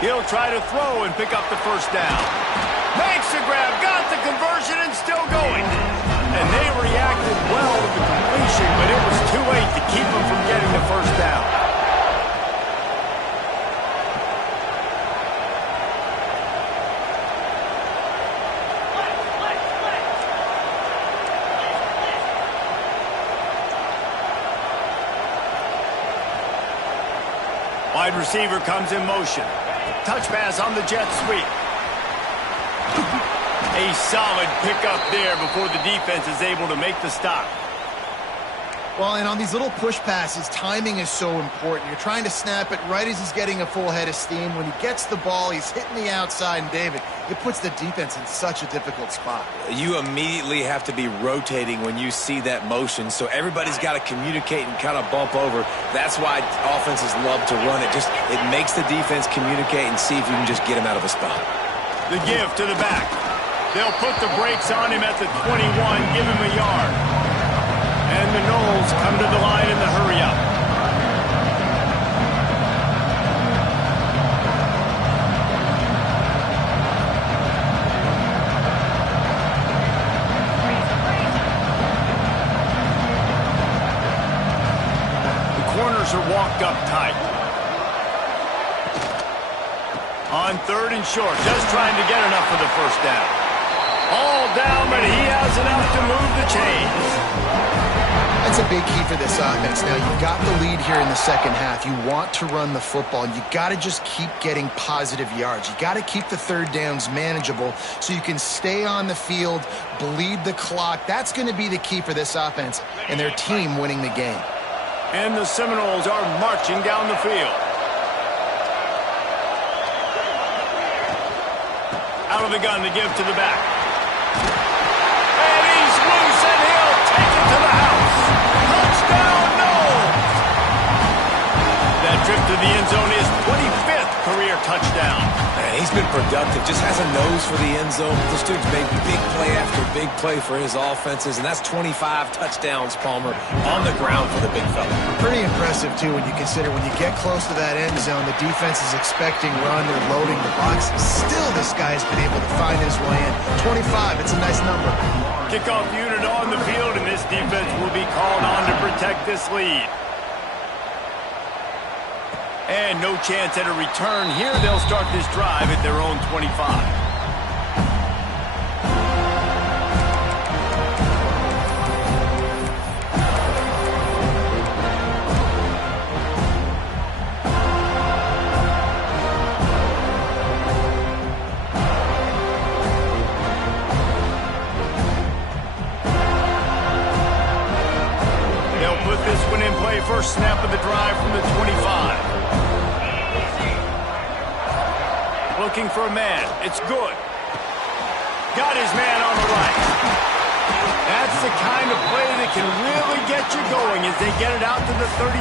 He'll try to throw and pick up the 1st down. Makes the grab, got the conversion, and still going. And they reacted well to the completion, but it was too late to keep them from getting the 1st down. Wide receiver comes in motion. Touch pass on the jet sweep. A solid pickup there before the defense is able to make the stop. Well, and on these little push passes, timing is so important. You're trying to snap it right as he's getting a full head of steam. When he gets the ball, he's hitting the outside, and David, it puts the defense in such a difficult spot. You immediately have to be rotating when you see that motion, so everybody's got to communicate and kind of bump over. That's why offenses love to run it. It makes the defense communicate and see if you can just get him out of a spot. The give to the back. They'll put the brakes on him at the 21, give him a yard. And the Knowles come to the line in the hurry-up. corners are walked up tight. On 3rd and short, just trying to get enough for the first down. All down, but he has enough to move the chains. That's a big key for this offense. Now, you've got the lead here in the second half. You want to run the football, and you got to just keep getting positive yards. You got to keep the third downs manageable so you can stay on the field, bleed the clock. That's going to be the key for this offense and their team winning the game. And the Seminoles are marching down the field. Out of the gun to give to the back. And he's loose, and he'll take it to the house. Touchdown, Noles! That trip to the end zone is 25th career touchdown. Man, he's been productive. Just has a nose for the end zone. This dude's made big play after big play for his offenses, and that's 25 touchdowns, Palmer, on the ground for the big fella. Pretty impressive, too, when you consider when you get close to that end zone, the defense is expecting run, they're loading the box. Still, this guy's been able to find his way in. 25, it's a nice number. Kickoff unit on the field, and this defense will be called on to protect this lead. And no chance at a return here. They'll start this drive at their own 25. They'll put this one in play. First snap of the drive from the 25. Looking for a man. It's good. Got his man on the right. That's the kind of play that can really get you going as they get it out to the 36.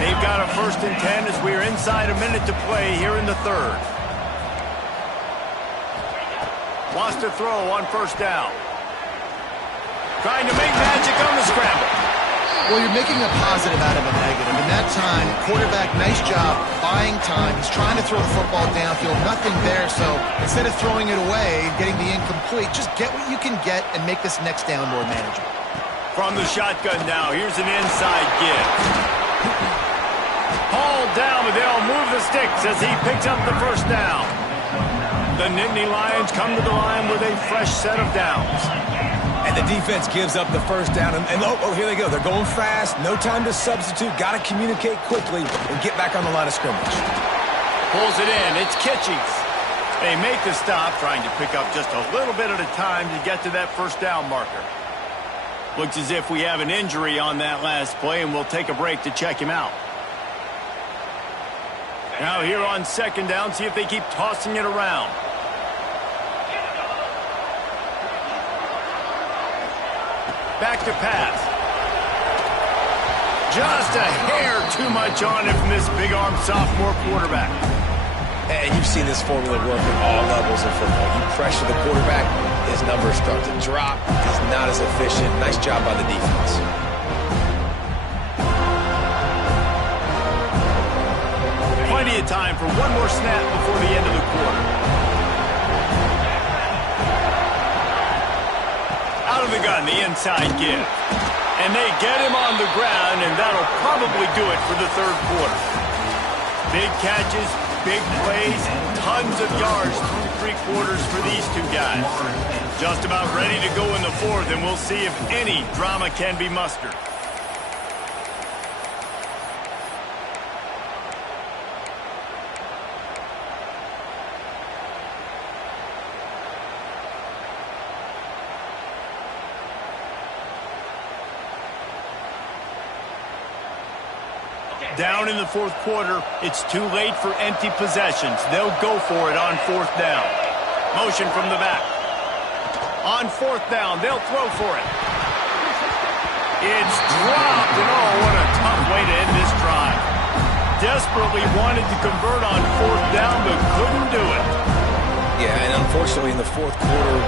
They've got a 1st and 10 as we are inside a minute to play here in the 3rd. Wants to throw on 1st down. Trying to make magic on the scramble. Well, you're making a positive out of a negative. In that time, quarterback, nice job buying time. He's trying to throw the football downfield. Nothing there, so instead of throwing it away and getting the incomplete, just get what you can get and make this next down more manageable. From the shotgun now, here's an inside give. Hauled down, but they'll move the sticks as he picks up the 1st down. The Nittany Lions come to the line with a fresh set of downs. And the defense gives up the 1st down. And oh, here they go. They're going fast. No time to substitute. Got to communicate quickly and get back on the line of scrimmage. Pulls it in. It's Kitchings. They make the stop, trying to pick up just a little bit at a time to get to that 1st down marker. Looks as if we have an injury on that last play, and we'll take a break to check him out. Now here on 2nd down, see if they keep tossing it around. Back to pass. Just a hair too much on it from this big-arm sophomore quarterback. And you've seen this formula work at all levels of football. You pressure the quarterback, his numbers start to drop. He's not as efficient. Nice job by the defense. Plenty of time for one more snap before the end of the quarter. Out of the gun, the inside give. And they get him on the ground, and that'll probably do it for the 3rd quarter. Big catches, big plays, tons of yards through 3 quarters for these two guys. Just about ready to go in the 4th, and we'll see if any drama can be mustered. Down in the 4th quarter, it's too late for empty possessions. They'll go for it on 4th down. Motion from the back. On 4th down, they'll throw for it. It's dropped, and oh, what a tough way to end this drive. Desperately wanted to convert on 4th down, but couldn't do it. Yeah, and unfortunately in the 4th quarter,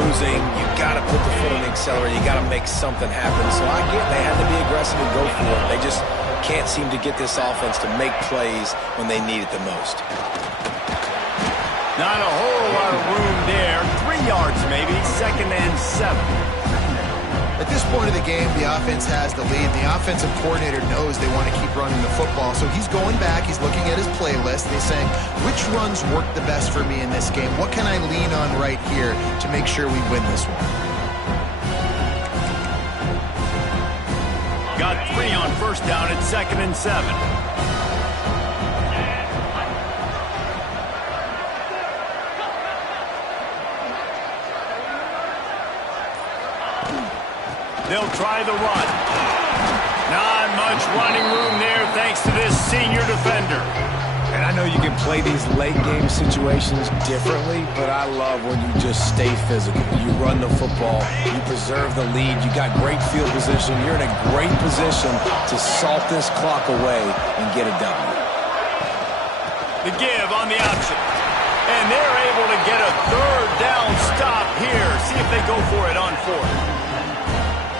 losing, you got to put the foot on the accelerator. You got to make something happen. So I get they had to be aggressive and go for it. They just can't seem to get this offense to make plays when they need it the most. Not a whole lot of room there. 3 yards maybe, 2nd and 7. At this point of the game, the offense has the lead. The offensive coordinator knows they want to keep running the football. So he's going back, he's looking at his playlist, and he's saying, which runs work the best for me in this game? What can I lean on right here to make sure we win this one? Got 3 on first down at 2nd and 7. They'll try the run. Not much running room there thanks to this senior defender. And I know you can play these late game situations differently, but I love when you just stay physical. You run the football, you preserve the lead, you got great field position, you're in a great position to salt this clock away and get a W. The give on the option. And they're able to get a 3rd down stop here. See if they go for it on 4th.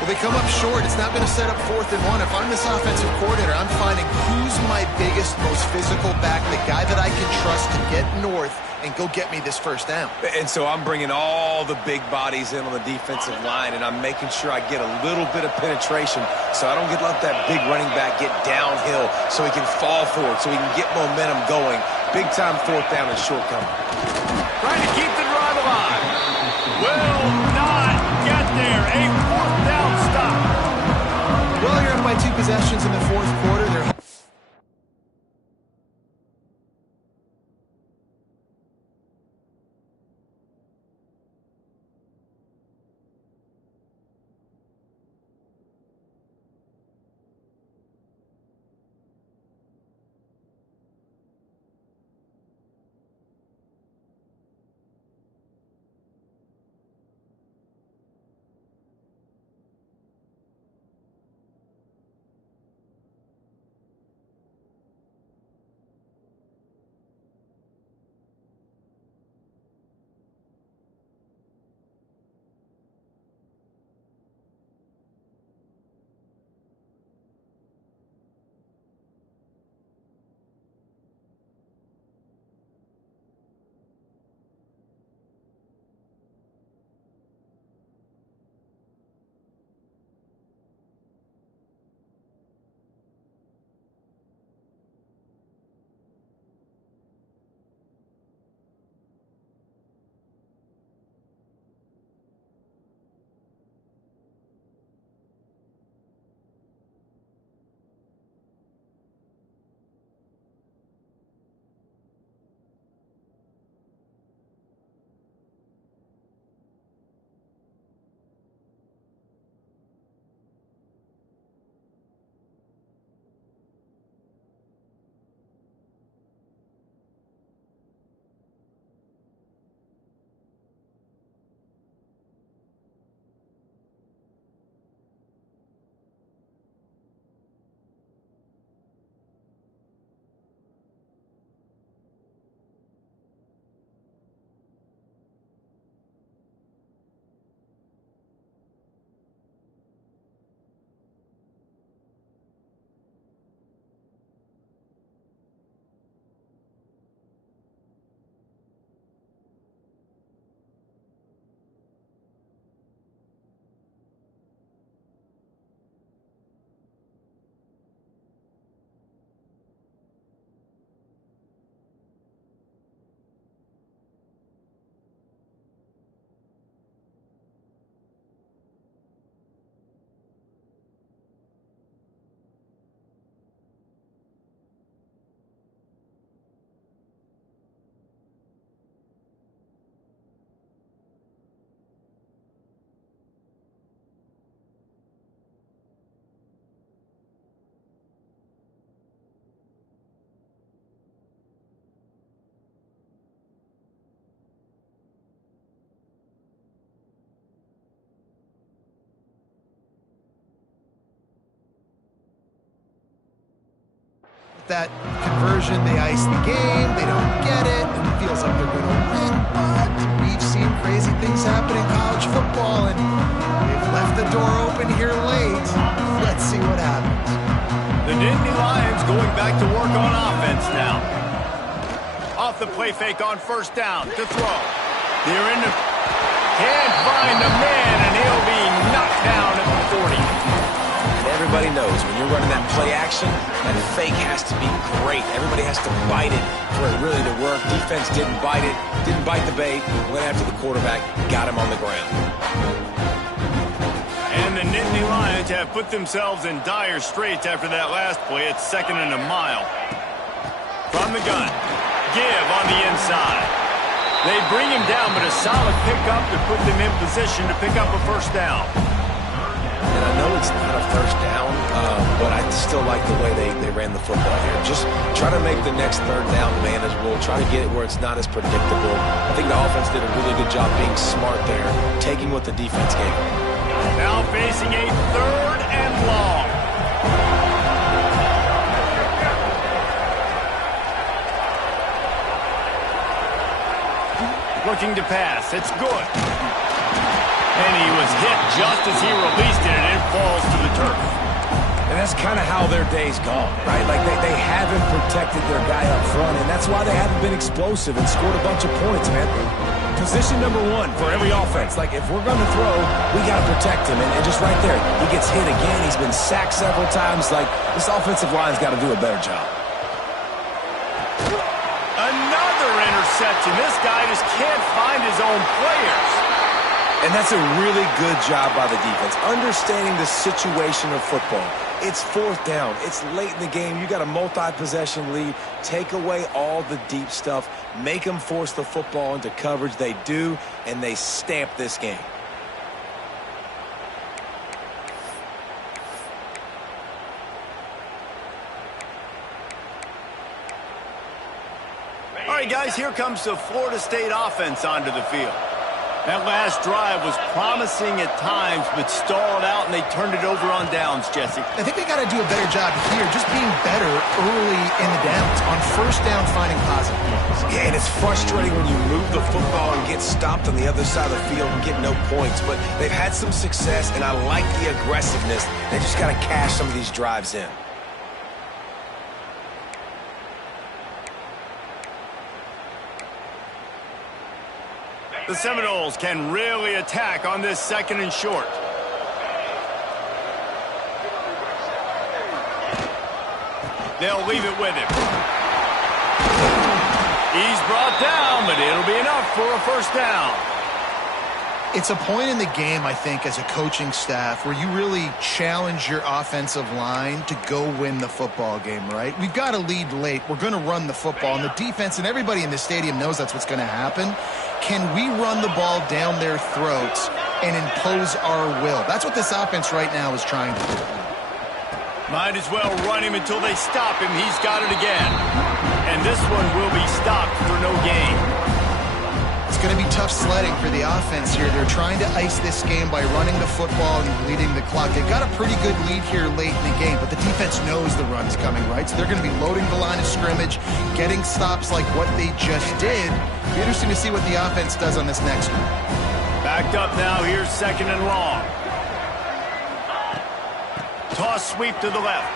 Well, they come up short. It's not going to set up 4th and 1. If I'm this offensive coordinator, I'm finding who's my biggest, most physical back, the guy that I can trust to get north and go get me this 1st down. And so I'm bringing all the big bodies in on the defensive line, and I'm making sure I get a little bit of penetration so I don't let that big running back get downhill so he can fall forward, so he can get momentum going. Big-time 4th down and short coming. Trying to keep the drive alive. Will not get there. A 4th down stop. Well, you're up by 2 possessions in the 4th quarter. They're that conversion, they ice the game, they don't get it, and it feels like they're going to win, but we've seen crazy things happen in college football, and they've left the door open here late. Let's see what happens. The Nittany Lions going back to work on offense now. Off the play fake on 1st down to throw. They're in the Can't find the man, and he'll be knocked down at the 40. And everybody knows when you're running that play action, that fake has to be great. Everybody has to bite it for it really to work. Defense didn't bite it, didn't bite the bait, went after the quarterback, got him on the ground. And the Nittany Lions have put themselves in dire straits after that last play. It's 2nd and a mile. From the gun, give on the inside. They bring him down, but a solid pickup to put them in position to pick up a first down. And I know it's not a first down, but I still like the way they ran the football here. Just try to make the next 3rd down manageable. Try to get it where it's not as predictable. I think the offense did a really good job being smart there, taking what the defense gave them. Now facing a 3rd and long. Looking to pass. It's good. And he was hit just as he released it, and it falls to the turf. And that's kind of how their day's gone, right? Like they haven't protected their guy up front, and that's why they haven't been explosive and scored a bunch of points, man. Position number 1 for every offense. Like, if we're going to throw, we got to protect him. And just right there, he gets hit again. He's been sacked several times. Like, this offensive line's got to do a better job. Another interception. This guy just can't find his own players. And that's a really good job by the defense, understanding the situation of football. It's 4th down. It's late in the game. You got a multi-possession lead. Take away all the deep stuff. Make them force the football into coverage. They do, and they stamp this game. All right, guys, here comes the Florida State offense onto the field. That last drive was promising at times, but stalled out, and they turned it over on downs, Jesse. I think they got to do a better job here, just being better early in the downs. On 1st down, finding positive points. Yeah, and it's frustrating when you move the football and get stopped on the other side of the field and get no points. But they've had some success, and I like the aggressiveness. They just got to cash some of these drives in. The Seminoles can really attack on this 2nd and short. They'll leave it with him. He's brought down, but it'll be enough for a first down. It's a point in the game, I think, as a coaching staff where you really challenge your offensive line to go win the football game, right? We've got to lead late. We're going to run the football, and the defense and everybody in the stadium knows that's what's going to happen. Can we run the ball down their throats and impose our will? That's what this offense right now is trying to do. Might as well run him until they stop him. He's got it again. And this one will be stopped for no gain. It's going to be tough sledding for the offense here. They're trying to ice this game by running the football and bleeding the clock. They've got a pretty good lead here late in the game, but the defense knows the run's coming, right? So they're going to be loading the line of scrimmage, getting stops like what they just did. It'll be interesting to see what the offense does on this next one. Backed up now. Here's 2nd and long. Toss sweep to the left.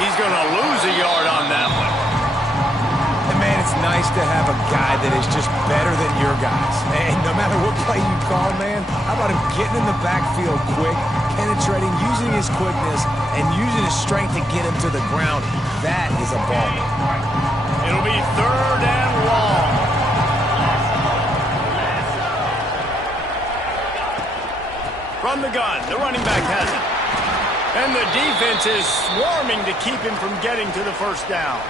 He's going to lose a yard on that one. And man, it's nice to have a guy that is just better than your guys. And no matter what play you call, man, how about him getting in the backfield quick, penetrating, using his quickness, and using his strength to get him to the ground. That is a ball. It'll be 3rd and long. From the gun, the running back has it. And the defense is swarming to keep him from getting to the first down.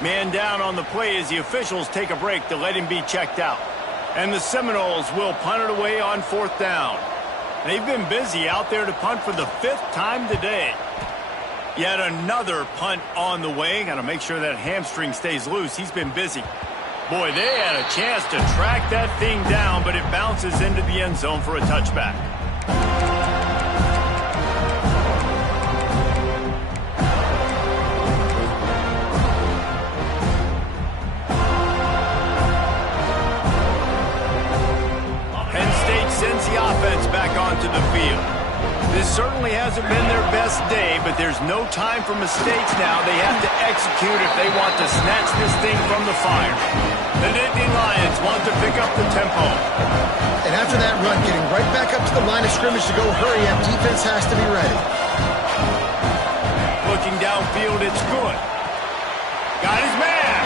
Man down on the play as the officials take a break to let him be checked out. And the Seminoles will punt it away on 4th down. They've been busy out there to punt for the 5th time today. Yet another punt on the way. Got to make sure that hamstring stays loose. He's been busy. Boy, they had a chance to track that thing down, but it bounces into the end zone for a touchback. Sends the offense back onto the field. This certainly hasn't been their best day, but there's no time for mistakes now. They have to execute if they want to snatch this thing from the fire. The Nittany Lions want to pick up the tempo. And after that run, getting right back up to the line of scrimmage to go hurry up, defense has to be ready. Looking downfield, it's good. Got his man.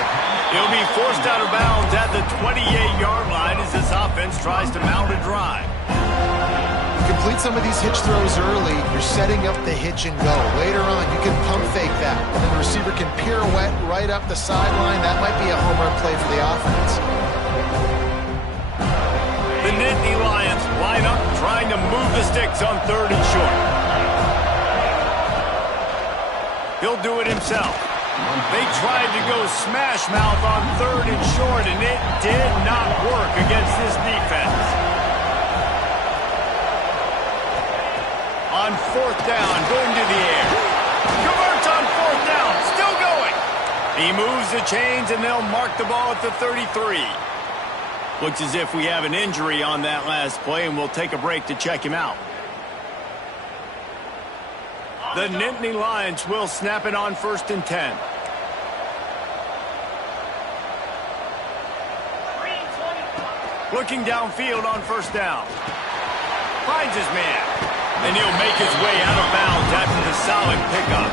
He'll be forced out of bounds at the 28-yard line as this offense tries to mount a drive. Complete some of these hitch throws early, you're setting up the hitch and go. Later on, you can pump fake that, and then the receiver can pirouette right up the sideline. That might be a home run play for the offense. The Nittany Lions line up, trying to move the sticks on 3rd and short. He'll do it himself. They tried to go smash mouth on 3rd and short, and it did not work against this defense. On 4th down, going to the air. Converts on 4th down, still going. He moves the chains, and they'll mark the ball at the 33. Looks as if we have an injury on that last play, and we'll take a break to check him out. The Nittany Lions will snap it on 1st and 10. Looking downfield on 1st down. Finds his man. And he'll make his way out of bounds after the solid pickup.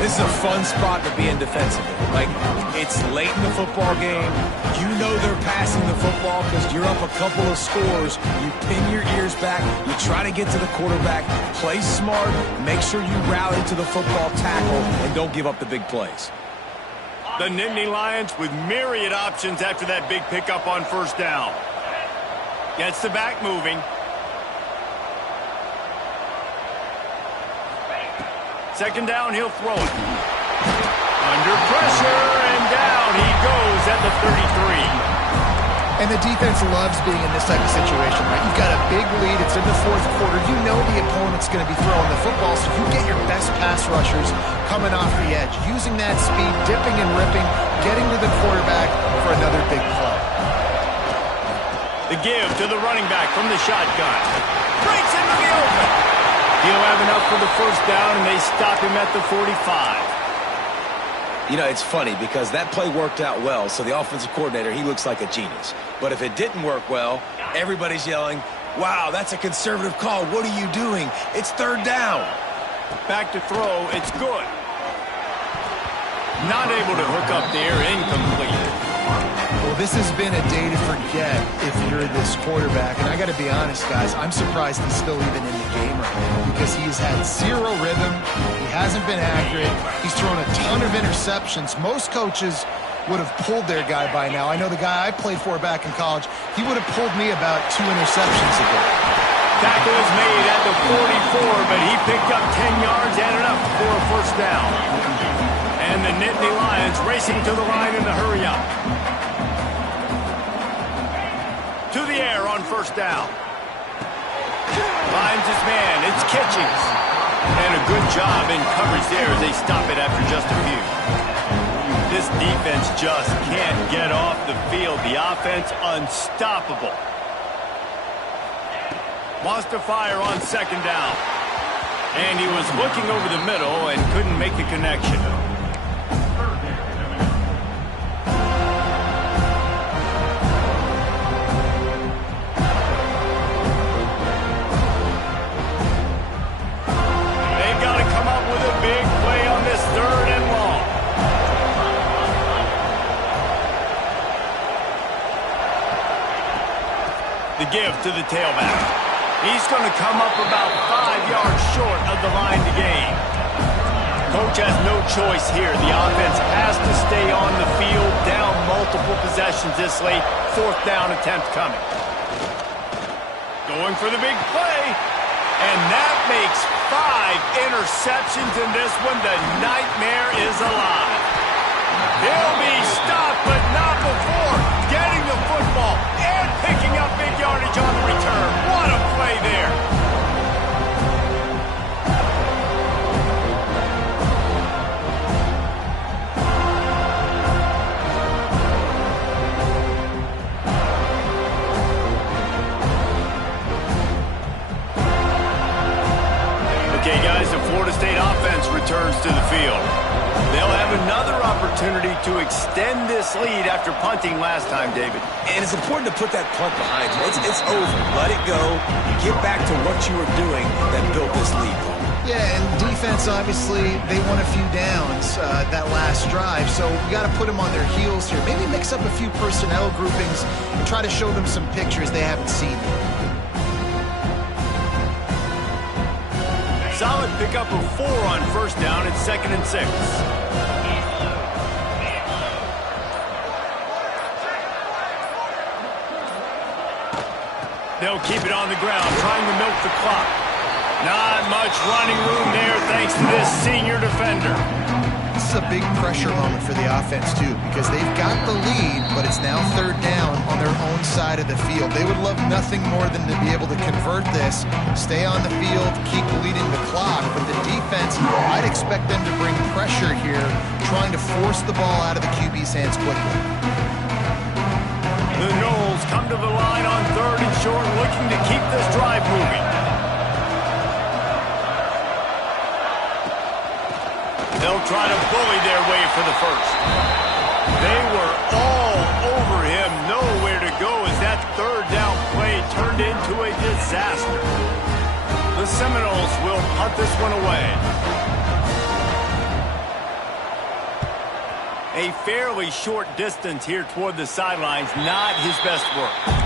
This is a fun spot to be in defensively. Like, it's late in the football game. You know they're passing the football because you're up a couple of scores. You pin your ears back. You try to get to the quarterback. Play smart. Make sure you rally to the football tackle and don't give up the big plays. The Nittany Lions with myriad options after that big pickup on 1st down. Gets the back moving. Second down, he'll throw it. Under pressure, and down he goes at the 33. And the defense loves being in this type of situation, right? You've got a big lead. It's in the 4th quarter. You know the opponent's going to be throwing the football, so you get your best pass rushers coming off the edge, using that speed, dipping and ripping, getting to the quarterback for another big play. The give to the running back from the shotgun. Breaks into the open. He'll have enough for the 1st down, and they stop him at the 45. You know, it's funny because that play worked out well, so the offensive coordinator, he looks like a genius. But if it didn't work well, everybody's yelling, wow, that's a conservative call. What are you doing? It's 3rd down. Back to throw. It's good. Not able to hook up there. Incomplete. Well, this has been a day to forget if you're this quarterback. And I got to be honest, guys, I'm surprised he's still even in the game right now because he's had zero rhythm. He hasn't been accurate. He's thrown a ton of interceptions. Most coaches would have pulled their guy by now. I know the guy I played for back in college, he would have pulled me about 2 interceptions ago. Tackle is made at the 44, but he picked up 10 yards and enough for a 1st down. And the Nittany Lions racing to the line in the hurry up. To the air on 1st down. Finds his man. It's Kitchings. And a good job in coverage there as they stop it after just a few. This defense just can't get off the field. The offense unstoppable. Wants to fire on 2nd down. And he was looking over the middle and couldn't make the connection. The give to the tailback. He's going to come up about 5 yards short of the line to gain. Coach has no choice here. The offense has to stay on the field, down multiple possessions this late. 4th down attempt coming. Going for the big play. And that makes 5 interceptions in this one. The nightmare is alive. He'll be stopped, but not before getting the football and picking up big yardage on the return. What a play there. Okay, guys, the Florida State offense returns to the field. They'll have another opportunity to extend this lead after punting last time, David. And it's important to put that punt behind you. It's over. Let it go. Get back to what you were doing that built this lead. Yeah, and defense, obviously, they won a few downs that last drive, so we got to put them on their heels here. Maybe mix up a few personnel groupings and try to show them some pictures they haven't seen. Solid pickup of 4 on first down. It's 2nd and 6. They'll keep it on the ground, trying to milk the clock. Not much running room there thanks to this senior defender. This is a big pressure moment for the offense, too, because they've got the lead, but it's now 3rd down on their own side of the field. They would love nothing more than to be able to convert this, stay on the field, keep bleeding the clock. But the defense, I'd expect them to bring pressure here, trying to force the ball out of the QB's hands quickly. The Noles come to the line on 3rd and short, looking to keep this drive moving. They'll try to bully their way for the first. They were all over him, nowhere to go as that 3rd down play turned into a disaster. The Seminoles will punt this one away. A fairly short distance here toward the sidelines, not his best work.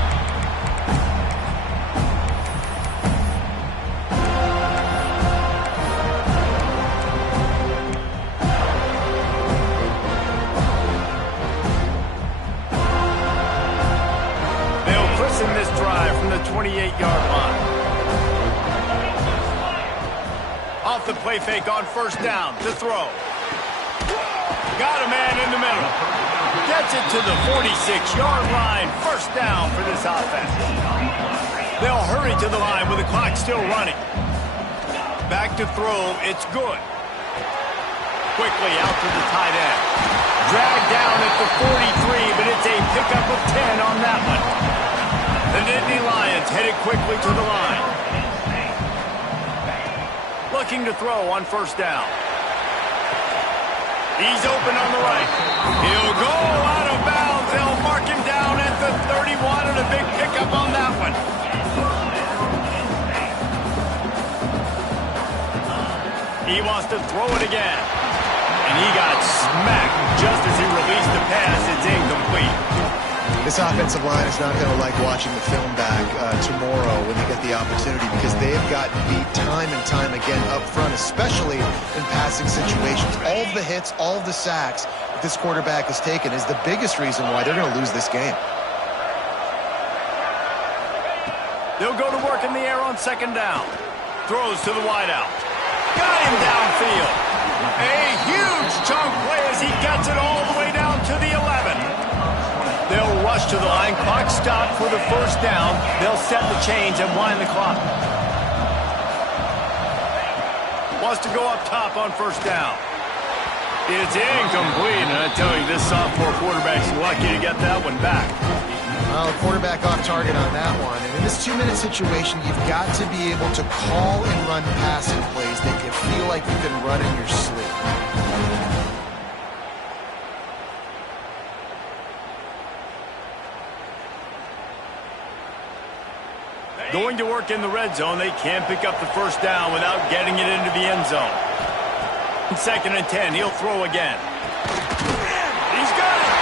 In this drive from the 28-yard line. Off the play fake on first down to throw. Got a man in the middle. Gets it to the 46-yard line. First down for this offense. They'll hurry to the line with the clock still running. Back to throw. It's good. Quickly out to the tight end. Dragged down at the 43, but it's a pickup of 10 on that one. The Nittany Lions headed quickly to the line. Looking to throw on first down. He's open on the right. He'll go out of bounds. They'll mark him down at the 31 and a big pickup on that one. He wants to throw it again. And he got smacked just as he released the pass. It's incomplete. This offensive line is not going to like watching the film back tomorrow when they get the opportunity, because they have gotten beat time and time again up front, especially in passing situations. All of the hits, all of the sacks that this quarterback has taken is the biggest reason why they're going to lose this game. They'll go to work in the air on 2nd down. Throws to the wideout. Got him downfield. A huge chunk play as he gets it all the way down to the 11. They'll rush to the line. Clock stopped for the first down. They'll set the chains and wind the clock. Wants to go up top on first down. It's incomplete, and I tell you, this sophomore quarterback's lucky to get that one back. Well, quarterback off target on that one. And in this 2-minute situation, you've got to be able to call and run passing plays that you feel like you can run in your sleep. Going to work in the red zone. They can't pick up the first down without getting it into the end zone. 2nd and 10. He'll throw again. He's got it.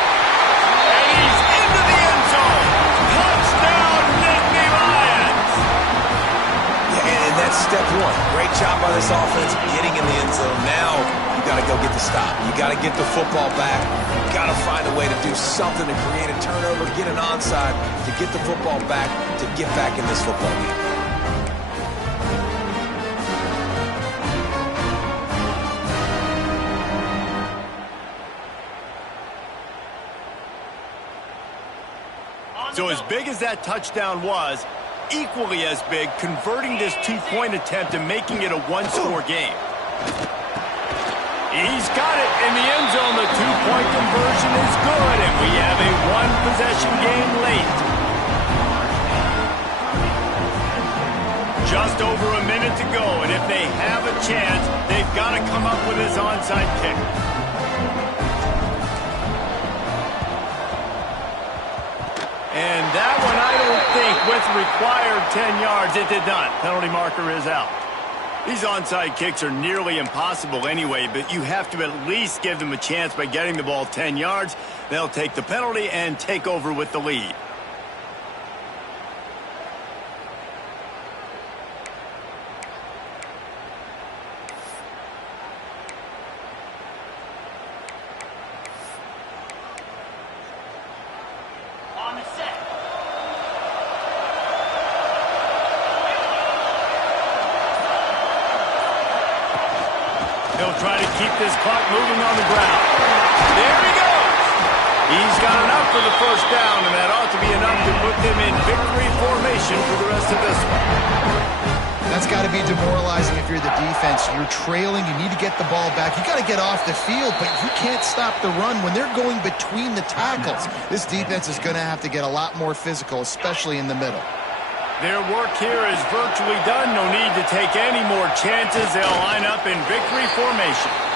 And he's into the end zone. Touchdown, Nittany Lions. Yeah, and that's step 1. Great job by this offense getting in the end zone. Now you got to go get the stop. You got to get the football back. You got to find a way to do something to create a turnover, get an onside, to get the football back, to get back in this football game. So as big as that touchdown was, equally as big, converting this 2-point attempt and making it a one-score game. He's got it in the end zone. The 2-point conversion is good, and we have a one-possession game late. Just over a minute to go, and if they have a chance, they've got to come up with this onside kick. And that one, I don't think, with required 10 yards, it did not. Penalty marker is out. These onside kicks are nearly impossible anyway, but you have to at least give them a chance by getting the ball 10 yards. They'll take the penalty and take over with the lead. He'll try to keep this clock moving on the ground. There he goes. He's got enough for the first down, and that ought to be enough to put them in victory formation for the rest of this one. That's got to be demoralizing if you're the defense. You're trailing. You need to get the ball back. You got to get off the field, but you can't stop the run when they're going between the tackles. This defense is going to have to get a lot more physical, especially in the middle. Their work here is virtually done. No need to take any more chances. They'll line up in victory formation.